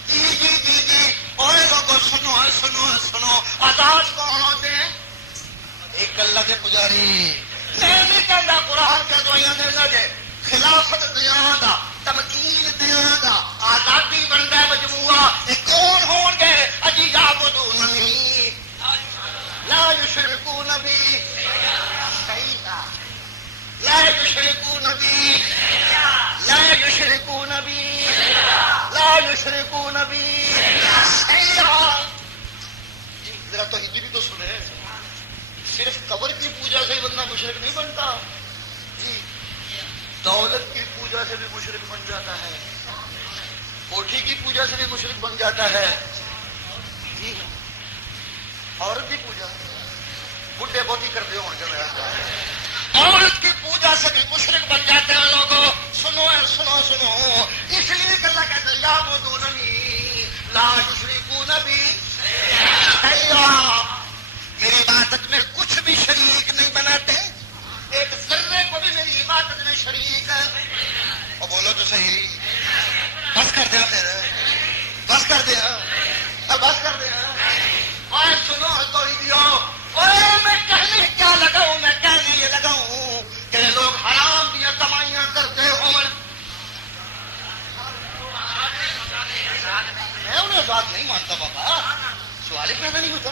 جی اوے لوگوں سنو سنو، آزاد کون ہوتے ہیں؟ ایک اللہ کے پجاری، میں نہیں کہتا قرآن کے دعائیاں دینا جے خلافت دیاں دا، تمکین دیاں دا، آزادی بنتا ہے مجموعہ، یہ کون ہون گے؟ اجی یعبدوننی لا یشرکون بی شیئا، لا یشرکون بی شیئا، ذرا تو ہندی بھی تو سنے، صرف قبر کی پوجا سے ہی بندہ مشرک نہیں بنتا جی، دولت کی پوجا سے بھی مشرک بن جاتا ہے، کوٹھی کی پوجا سے بھی مشرک بن جاتا ہے جی، عورت کی پوجا بڈھے بہت ہی کرتے ہو عورت کی پوجا سے بھی مشرک بن جاتے ہیں لوگوں، سنو اس لیے اللہ کہتے ہیں یعبدوننی لا یشرکون بی شیئا، میری عبادت میں کچھ بھی شریک نہیں بناتے، ایک ذرے کو بھی میری عبادت میں شریک ہے، اور بولو تو صحیح، بس کر دیا پھر، بس کر دیا اور سنو تو میں کہنے کیا لگاؤں، میں کہنے یہ لگاؤں کہ لوگ حرام دیا کمائیاں کرتے ہوں، میں انہیں آزاد نہیں مانتا بابا، سوال ہی پیدا نہیں ہوتا،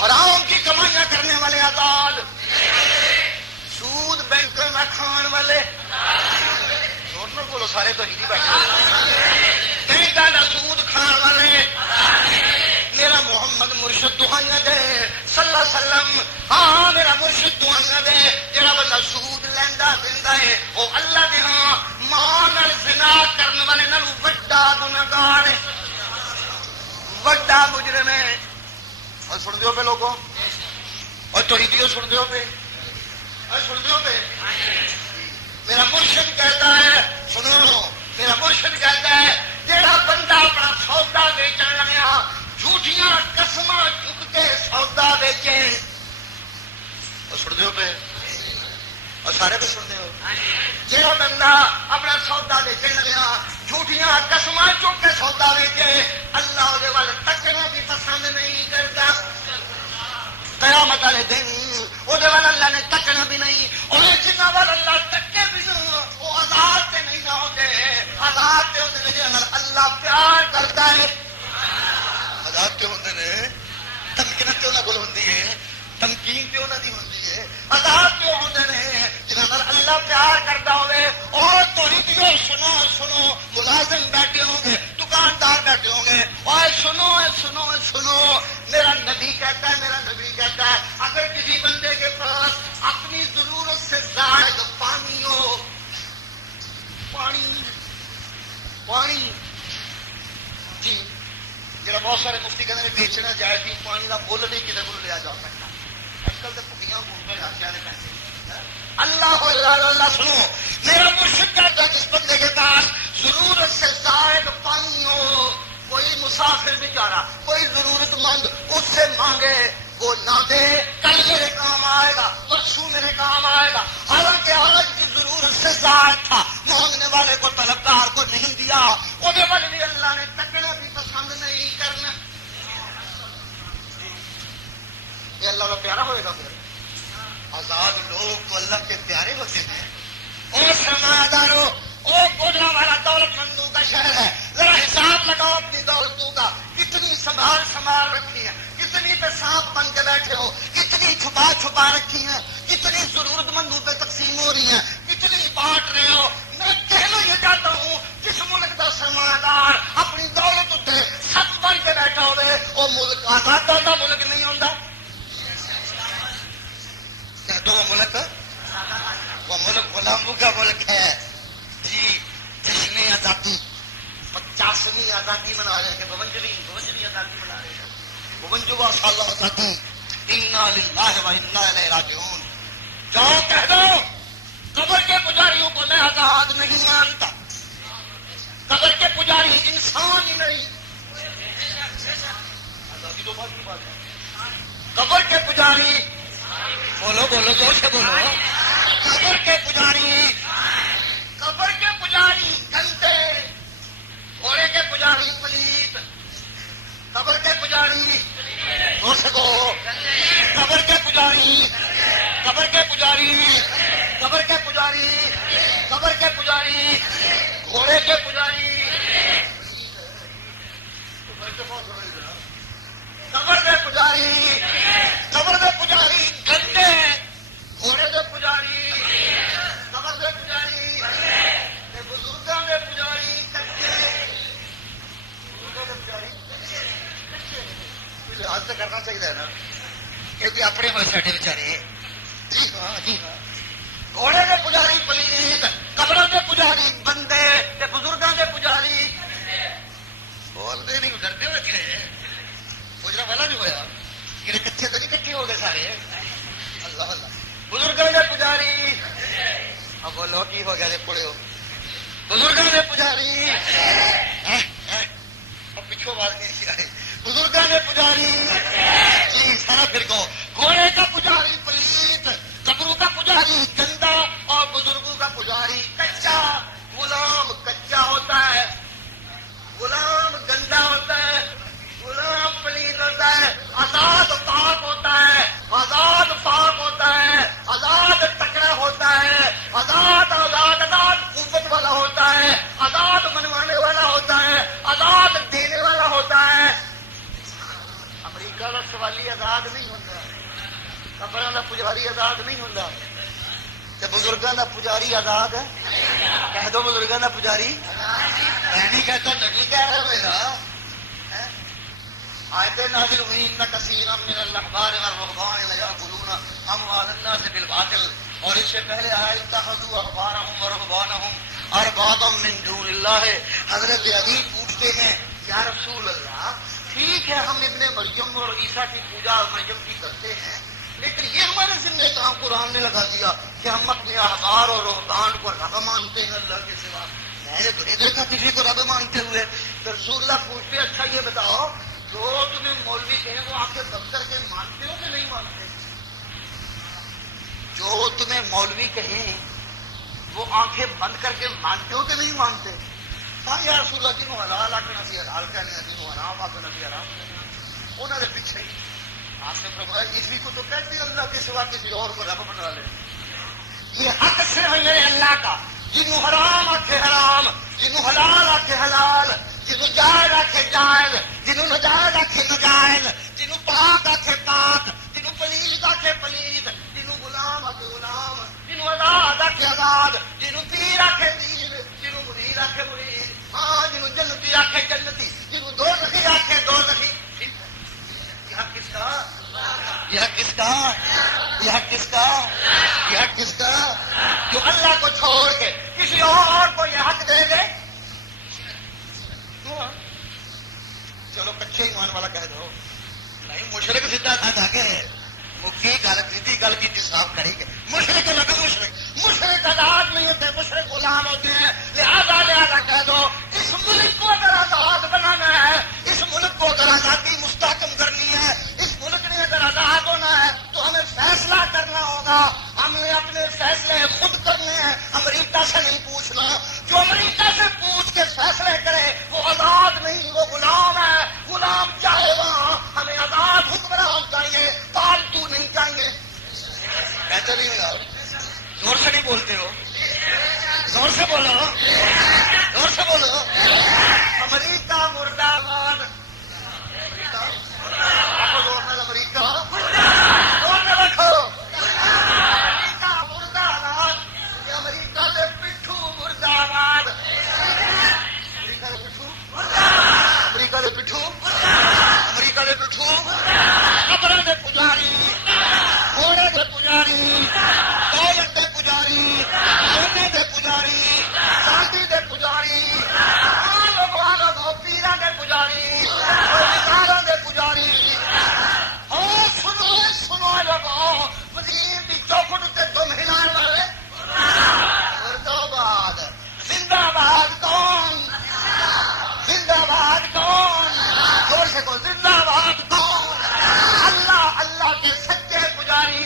حرام کی کمائیاں کرنے والے آزاد، سود بینک میں کھان والے، بولو سارے تو ہی بیٹھے، بینک کا سود کھان والے، میرا محمد مرشد دعائیاں دے صلی اللہ علیہ وسلم، ہاں میرا مرشد دعائیاں دے، جڑا بندہ سود لیندا دیندا ہے وہ اللہ دے ہاں ماں نال زنا کرن والے نال وڈا گنہگار ہے، وڈا مجرم ہے، اور سن دیو پہ لوگوں، اور توحیدیو سن دیو پہ، میرا مرشد کہتا ہے، سنو میرا مرشد کہتا ہے جیڑا بندہ اپنا سودا بیچن لگیا، جھوٹیاں قسماں چک کے سودا بیچے، اور سن دیو پہ، اور سارے پہ سن دیو، جیڑا بندہ اپنا سودا بیچن لگیا، جھوٹیاں قسماں چک کے سودا بیچے، اللہ دے وال تکنا بھی پسند نہیں کرتا، قیامت والے دن وہ اللہ نے تکنا بھی نہیں، اور جنہ وال اللہ تکے بھی نہیں وہ آزاد سے نہیں نہ ہوتے، آزاد سے ہوتے ہیں اللہ پیار کرتا ہے، آزاد کیوں ہوتے ہیں؟ تمکین کیوں نہ گل ہوتی ہے، تمکین کیوں نہ دی ہوتی ہے، آزاد کیوں ہوتے ہیں جنہ اللہ پیار کرتا ہوئے، اور تو ہی سنو ملازم بیٹھے ہوں گے، دکاندار بیٹھے ہوں گے، اور سنو میرا نبی کہتا ہے اگر کسی بندے کے پاس اپنی ضرورت سے زائد پانی ہو، پانی جی جڑا بہت سارے مفتی کہتے ہیں بیچنا جائز بھی، پانی کا مل نہیں کسی کو لیا جا سکتا، آج کل تو اللہ اللہ سنو، میرا مرشد کہتا ہے جس بندے کے پاس ضرورت سے زائد پانی ہو، کوئی مسافر بیچارہ، کوئی ضرورت مند اس سے مانگے وہ نہ دے، کل میرے کام آئے گا، پرسوں میرے کام آئے گا۔ حالانکہ آج کی ضرورت سے زائد تھا، مانگنے والے کو طلبگار کو نہیں دیا، انہیں بل بھی اللہ نے تکڑے بھی پسند نہیں کرنا۔ یہ اللہ کا پیارا ہوئے گا پھر؟ آزاد لوگ تو اللہ کے پیارے ہوتے ہیں۔ اور سرمایہ داروں، اور گوجرا والا دولت مندوں کا شہر ہے، ذرا حساب لگاؤ اپنی دولتوں کا، کتنی سنبھال رکھی ہے، کتنی پہ سانپ بن کے بیٹھے ہو، کتنی چھپا رکھی ہیں، کتنی ضرورت مندوں پہ تقسیم ہو رہی ہیں، کتنی بانٹ رہے ہو۔ میں کہنا یہ چاہتا ہوں، جس ملک کا سرمایہ دار اپنی دولت اتنے سب بن کے بیٹھا ہوئے، وہ ملک آزاد ہوتا ملک نہیں ہوتا۔ وہ ملک غلاموں کا ملک ہے جی۔ جشن آزادی، 50ویں آزادی منا رہے ہیں، 52ویں آزادی منا رہے ہیں، 52واں سال آزادی۔ انا للہ و انا الیہ راجعون۔ جاؤ کہہ دو قبر کے پجاریوں کو میں آزاد نہیں مانتا، قبر کے پجاری انسان ہی نہیں۔ آزادی تو بات کی بات ہے، قبر کے پجاری، بولو بولو زور سے بولو، قبر کے پجاری، قبر کے پجاری گندے، گھوڑے کے پجاری پلیت، قبر کے پجاری زور سے کہو، قبر کے پجاری، قبر کے پجاری، قبر کے پجاری، قبر کے پجاری، گھوڑے کے پجاری، قبر کے پجاری، قبر کے پجاری گندے، گھوڑے کے پجاری، قبر کے پجاری، بزرگوں کے پجاری کچے، بزرگوں کے پجاری لحاظ سے کرنا چاہیے نا، کیونکہ اپنے ہوئے ساڈے بیچارے۔ جی ہاں جی ہاں، گھوڑے کے پجاری پلیت، قبروں کے پجاری بندے، بزرگوں کے پجاری بولتے نہیں، ڈرتے ہوئے کھڑے گجرا والا نہیں ہوا کہ کچے تو نہیں کٹھے ہو گئے سارے۔ اللہ اللہ، بزرگوں کے پجاری، اب بولو کی ہو گیا پڑے ہو، بزرگوں کے پجاری، اب پچھو بات نہیں آئی، بزرگوں کے پجاری جی سارا پھر کو، گھوڑے کا پجاری پلیت، قبروں کا پجاری گندا، اور بزرگوں کا پجاری کچا۔ غلام کچا ہوتا ہے، غلام گندا ہوتا ہے، غلام پلیت ہوتا ہے، آزاد پاک ہوتا ہے، آزاد پاک ہوتا ہے، آزاد تکڑا ہوتا ہے، آزاد آزاد آزاد قوت والا ہوتا ہے، آزاد منوانے والا ہوتا ہے، آزاد دینے والا ہوتا ہے۔ امریکہ کا سوالی آزاد نہیں ہوتا، قبروں کا پجاری آزاد نہیں ہوتا، بزرگوں کا پجاری آزاد ہے۔ کہہ دو بزرگوں کا پجاری، میں نہیں کہتا، نہیں کہہ رہا میرا۔ آیتیں نازل ہوئی ان کثیرا من الاحبار والرهبان لیأکلون اموال الناس بالباطل، اور اس سے پہلے آئے اتخذوا احبارهم ورهبانهم اربابا من دون اللہ۔ حضرت علی پوچھتے ہیں یا رسول اللہ، ٹھیک ہے ہم ابن مریم اور عیسیٰ کی پوجا مریم کی کرتے ہیں، لیکن یہ ہمارے ذمہ کام قرآن نے لگا دیا کہ ہم اپنے احبار اور رہبان کو رب مانتے ہیں اللہ کے سوا۔ میں نے تو نہیں دیکھا کسی کو رب مانتے ہوئے۔ تو رسول اللہ پوچھتے اچھا یہ بتاؤ، جو تمہیں مولوی کہیں وہ آنکھیں بند کر کے مانتے ہو کہ نہیں مانتے؟ جو تمہیں مولوی کہیں وہ آنکھیں بند کر کے مانتے ہو کہ نہیں مانتے؟ ہاں یا رسول اللہ، جنہوں حلال آکھنا سی حلال کہنے، جنہوں حرام آکھنا سی حرام کہنے، انہوں نے پیچھے ہی آپ نے فرمایا اسی کو تو کہتے ہیں اللہ کے سوا کسی اور کو رب بنا لے۔ یہ حق صرف ہے اللہ کا، جنہوں حرام آکھے حرام، جنہوں حلال آکھے حلال، جنہوں جائز آکھے جائز، جنہوں نجائز آکھے نجائز، جنہوں پاک آکھے پاک، جنہوں پلیت آکھے پلیت، جنہوں غلام آکھے غلام، جنہوں آزاد آکھے آزاد، جنہوں پیر آکھے پیر، جنہوں مرید آکھے مرید، ہاں جنہوں جنتی آکھے جنتی، جنہوں دوزخی آکھے دوزخی۔ یہ حق کس کا؟ یہ حق کس کا؟ یہ حق کس کا؟ یہ حق کس کا؟ جو اللہ کو چھوڑ کے کسی اور کو یہ حق دے دے۔ چلو کچے ایمان والا کہہ دو، نہیں مشرک سیدھا تھا کہ وہ کی گل کی صاف کرے گی مشرق لگا مشرق آزاد نہیں ہوتے مشرق غلام ہوتے ہیں لہذا کہہ دو اس ملک کو اگر آزاد بنانا ہے اس ملک کو اگر آزادی مستحکم کرنی ہے اس ملک نے اگر آزاد ہونا ہے تو ہمیں فیصلہ کرنا ہوگا ہم نے اپنے فیصلے خود کرنے ہیں امریکہ سے نہیں پوچھنا جو امریکہ سے پوچھ کے فیصلے کرے وہ آزاد نہیں وہ غلام ہے غلام چاہے وہاں ہمیں آزاد حکمران چاہیے پالتو نہیں چاہیے کہتے نہیں لگا زور سے نہیں بولتے ہو زور سے بولو زور سے بولو امریکہ مردہ باد امریکہ زور میں رکھو امریکہ مردہ باد امریکہ کے پٹھو مردہ باد امریکہ کے پٹھو امریکہ کے پٹھو قبر کے پجاری گھوڑے کے پجاری دولت کے پجاری سونے کے پجاری چاندی کے پجاری پیرا کے پجاری وزاروں کے پجاری اور سنو لگو وزیر کی چوکھٹ سے تم ہلان والے زندہ باد کون زندہ باد کون زور سے کون زندہ باد کون اللہ اللہ کے سچے پجاری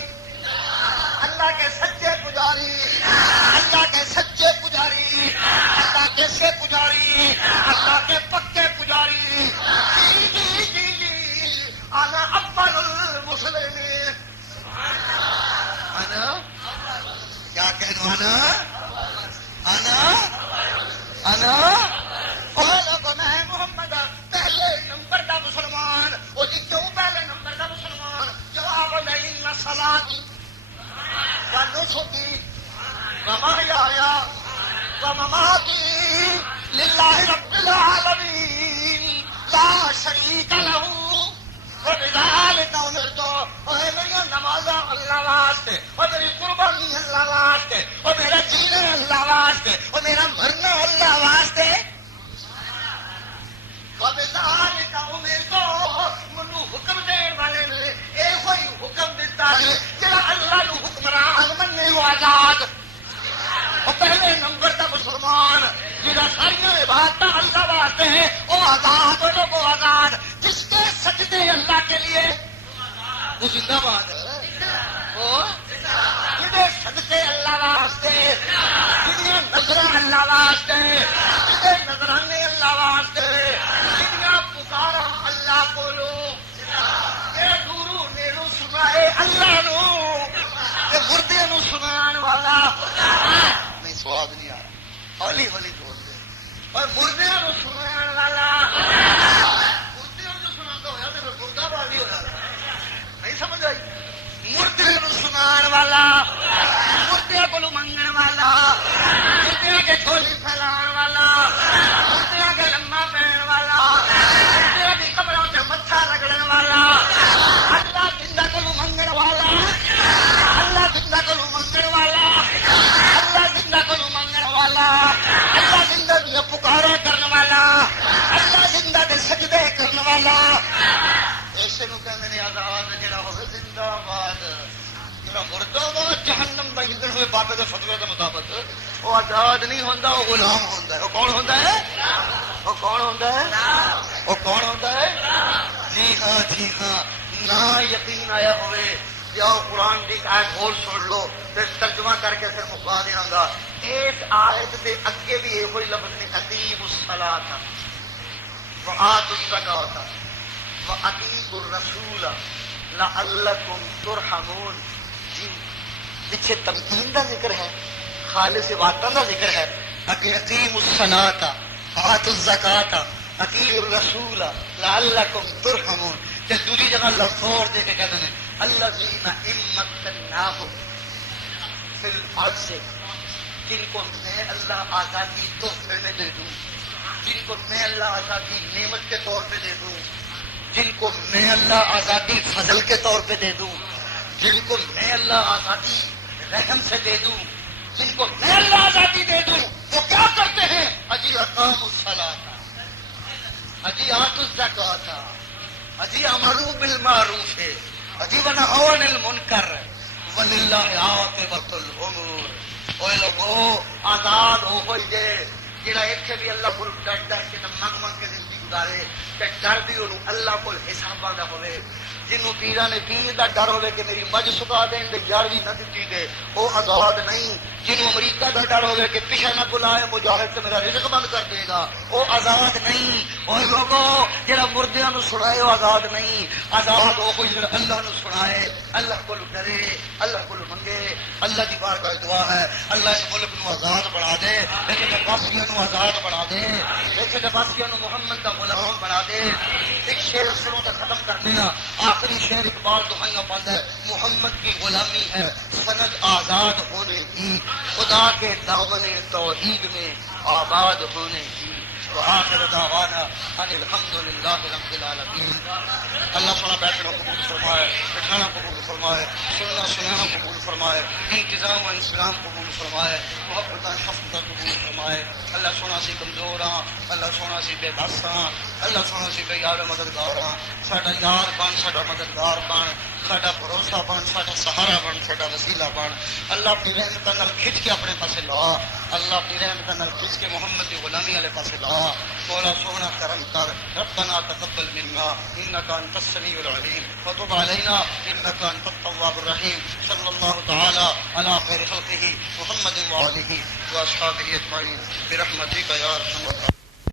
اللہ کے سچے پجاری اللہ کے سچے پجاری اللہ کے سے پجاری اللہ کے پکے پجاری جی انا اول المسلمین انا کیا کہنا انا لوگوں میں محمد پہلے نمبر کا مسلمان وہ جی کیوں پہلے نمبر کا مسلمان جواب نہیں نسلات ونسکی ومحیایا ومماتی للہ رب العالمین لا شریک لہو وبذالک امرت اے میری نمازاں اللہ واسطے اور میری قربانی اللہ واسطے اور میرا جینا اللہ واسطے اور میرا مرنا اللہ واسطے وبذالک امرت منو حکم دین والے نے اے کوئی حکم دیتا ہے جڑا اللہ نو حکمران مننے نو آزاد اور پہلے نمبر کا مسلمان جہاں ساری عبادت اللہ واسطے ہیں وہ آزاد ہو لوگوں آزاد جس کے سجدے اللہ کے لیے وہ زندہ باد وہ جنہیں سجدے اللہ واسطے جنہیں نظر اللہ واسطے جنہیں نظرانے اللہ واسطے جنہیں پکارا اللہ کو لو یہ گورو نیرو سنائے اللہ نو یہ مردے نو سنان والا نہیں سواد نہیں آ رہا ہولی ہولی بول دے اور مردے نو سنان والا مردے نو سنا تو ہوا تو مردہ بازی ہو جاتا نہیں سمجھ آئی مردے نو سنان والا مردے کو منگن والا مردے کے جھولی پھیلان والا مردے کے لمبا پہن والا مردے کی قبروں سے متھا رگڑن والا اللہ زندہ کو منگن والا اللہ زندہ کو منگن والا اللہ زندہ کو منگن والا اللہ زندہ کو پکارا کرنے والا اللہ زندہ کے سجدے کرنے والا ایسے نو کہندے نے آزاد جڑا ہوے زندہ باد جڑا مردہ باد جہنم دا ایندھن ہوئے بابے دے فتوی دے مطابق وہ آزاد نہیں ہوندا وہ غلام ہوندا ہے وہ کون ہوندا ہے وہ کون ہوندا ہے وہ کون ہوندا ہے جی ہاں نہ یقین آیا ہوئے جاؤ قرآن کی آیت اور سن لو پھر ترجمہ کر کے پھر مکا دیاں گا اس آیت دے اگے بھی یہ کوئی لفظ نہیں اقیموا الصلاۃ وآتوا الزکاۃ وأطیعوا الرسول لعلکم ترحمون جی پیچھے تمکین کا ذکر ہے خالص باتوں کا ذکر ہے اگے اقیموا الصلاۃ وآتوا الزکاۃ اطیعوا الرسول لعلکم ترحمون کہ دوسری جگہ لفظ دے کے کہتے ہیں الذین امکناہم فی الارض جن کو میں اللہ آزادی تحفے میں دے دوں جن کو میں اللہ آزادی نعمت کے طور پہ دے دوں جن کو میں اللہ آزادی فضل کے طور پہ دے دوں جن کو میں اللہ آزادی رحم سے دے دوں جن کو میں اللہ آزادی دے دوں وہ کیا کرتے ہیں اجی اقاموا الصلاۃ اجی آتوا الزکاۃ اجی امروا بالمعروف عجیبن عون المنکر وللہ عاقبۃ الامور. اوے لوگو آزاد ہو ہوئی جے جڑا ایتھے بھی اللہ کو ڈر کے منگ منگ کے زندگی گزارے تے ڈر بھی انہوں اللہ کو حساباں دا ہوے. جنوں پیراں نے پیر دا ڈر ہوے کہ میری مجھ سکا دین تے یار بھی نہ دتی دے او آزاد نہیں. جنوں امریکہ دا ڈر ہوے کہ پیچھے نہ بلائے مجاہد تے میرا رزق بند کر دے گا او آزاد نہیں. اوے لوگو جڑا مردیاں نو سنائے او آزاد نہیں. آزاد ہو کوئی جڑا اللہ نو سنائے اللہ کو ڈرے اللہ کو منگے. اللہ دی بارگاہ دعا ہے اللہ اس ملک نو آزاد بنا دے لیکن نواسیاں نو آزاد بنا دے لیکن نواسیاں نو محمد دا غلام بنا دے. ایک شعر سنو تے ختم کر دینا. آخری شعر اقبال دہائیاں پڑھتا ہے محمد کی غلامی ہے سند آزاد ہونے کی خدا کے دامن توحید میں آباد ہونے کی. وآخر دعوانا ان الحمدللہ رب العالمین. اللہ سنا بیٹھنا قبول فرمائے بٹھانا قبول فرمائے سننا سنانا قبول فرمائے انتظام و انسلام قبول فرمائے محبت شفقت قبول فرمائے. اللہ سونا سی کمزور ہاں اللہ سونا سی بے بس ہاں اللہ سونا سی بے یار مددگار ہاں. ساڈا یار بن ساڈا مددگار بن ساڈا بھروسہ بن ساڈا سہارا بن ساڈا وسیلہ بن. اللہ اپنی رحمت نال کھچ کے اپنے پاسے لا. اللہ اپنی رحمت نال کھچ کے محمد کی غلامی والے پاسے لا. مولا سونا کرم کر. ربنا تقبل منا انك انت السميع العليم وتب علينا انك انت التواب الرحيم. صلى الله تعالى على خير خلقه محمد وآله واصحابه اجمعين برحمتك يا ارحم الراحمين.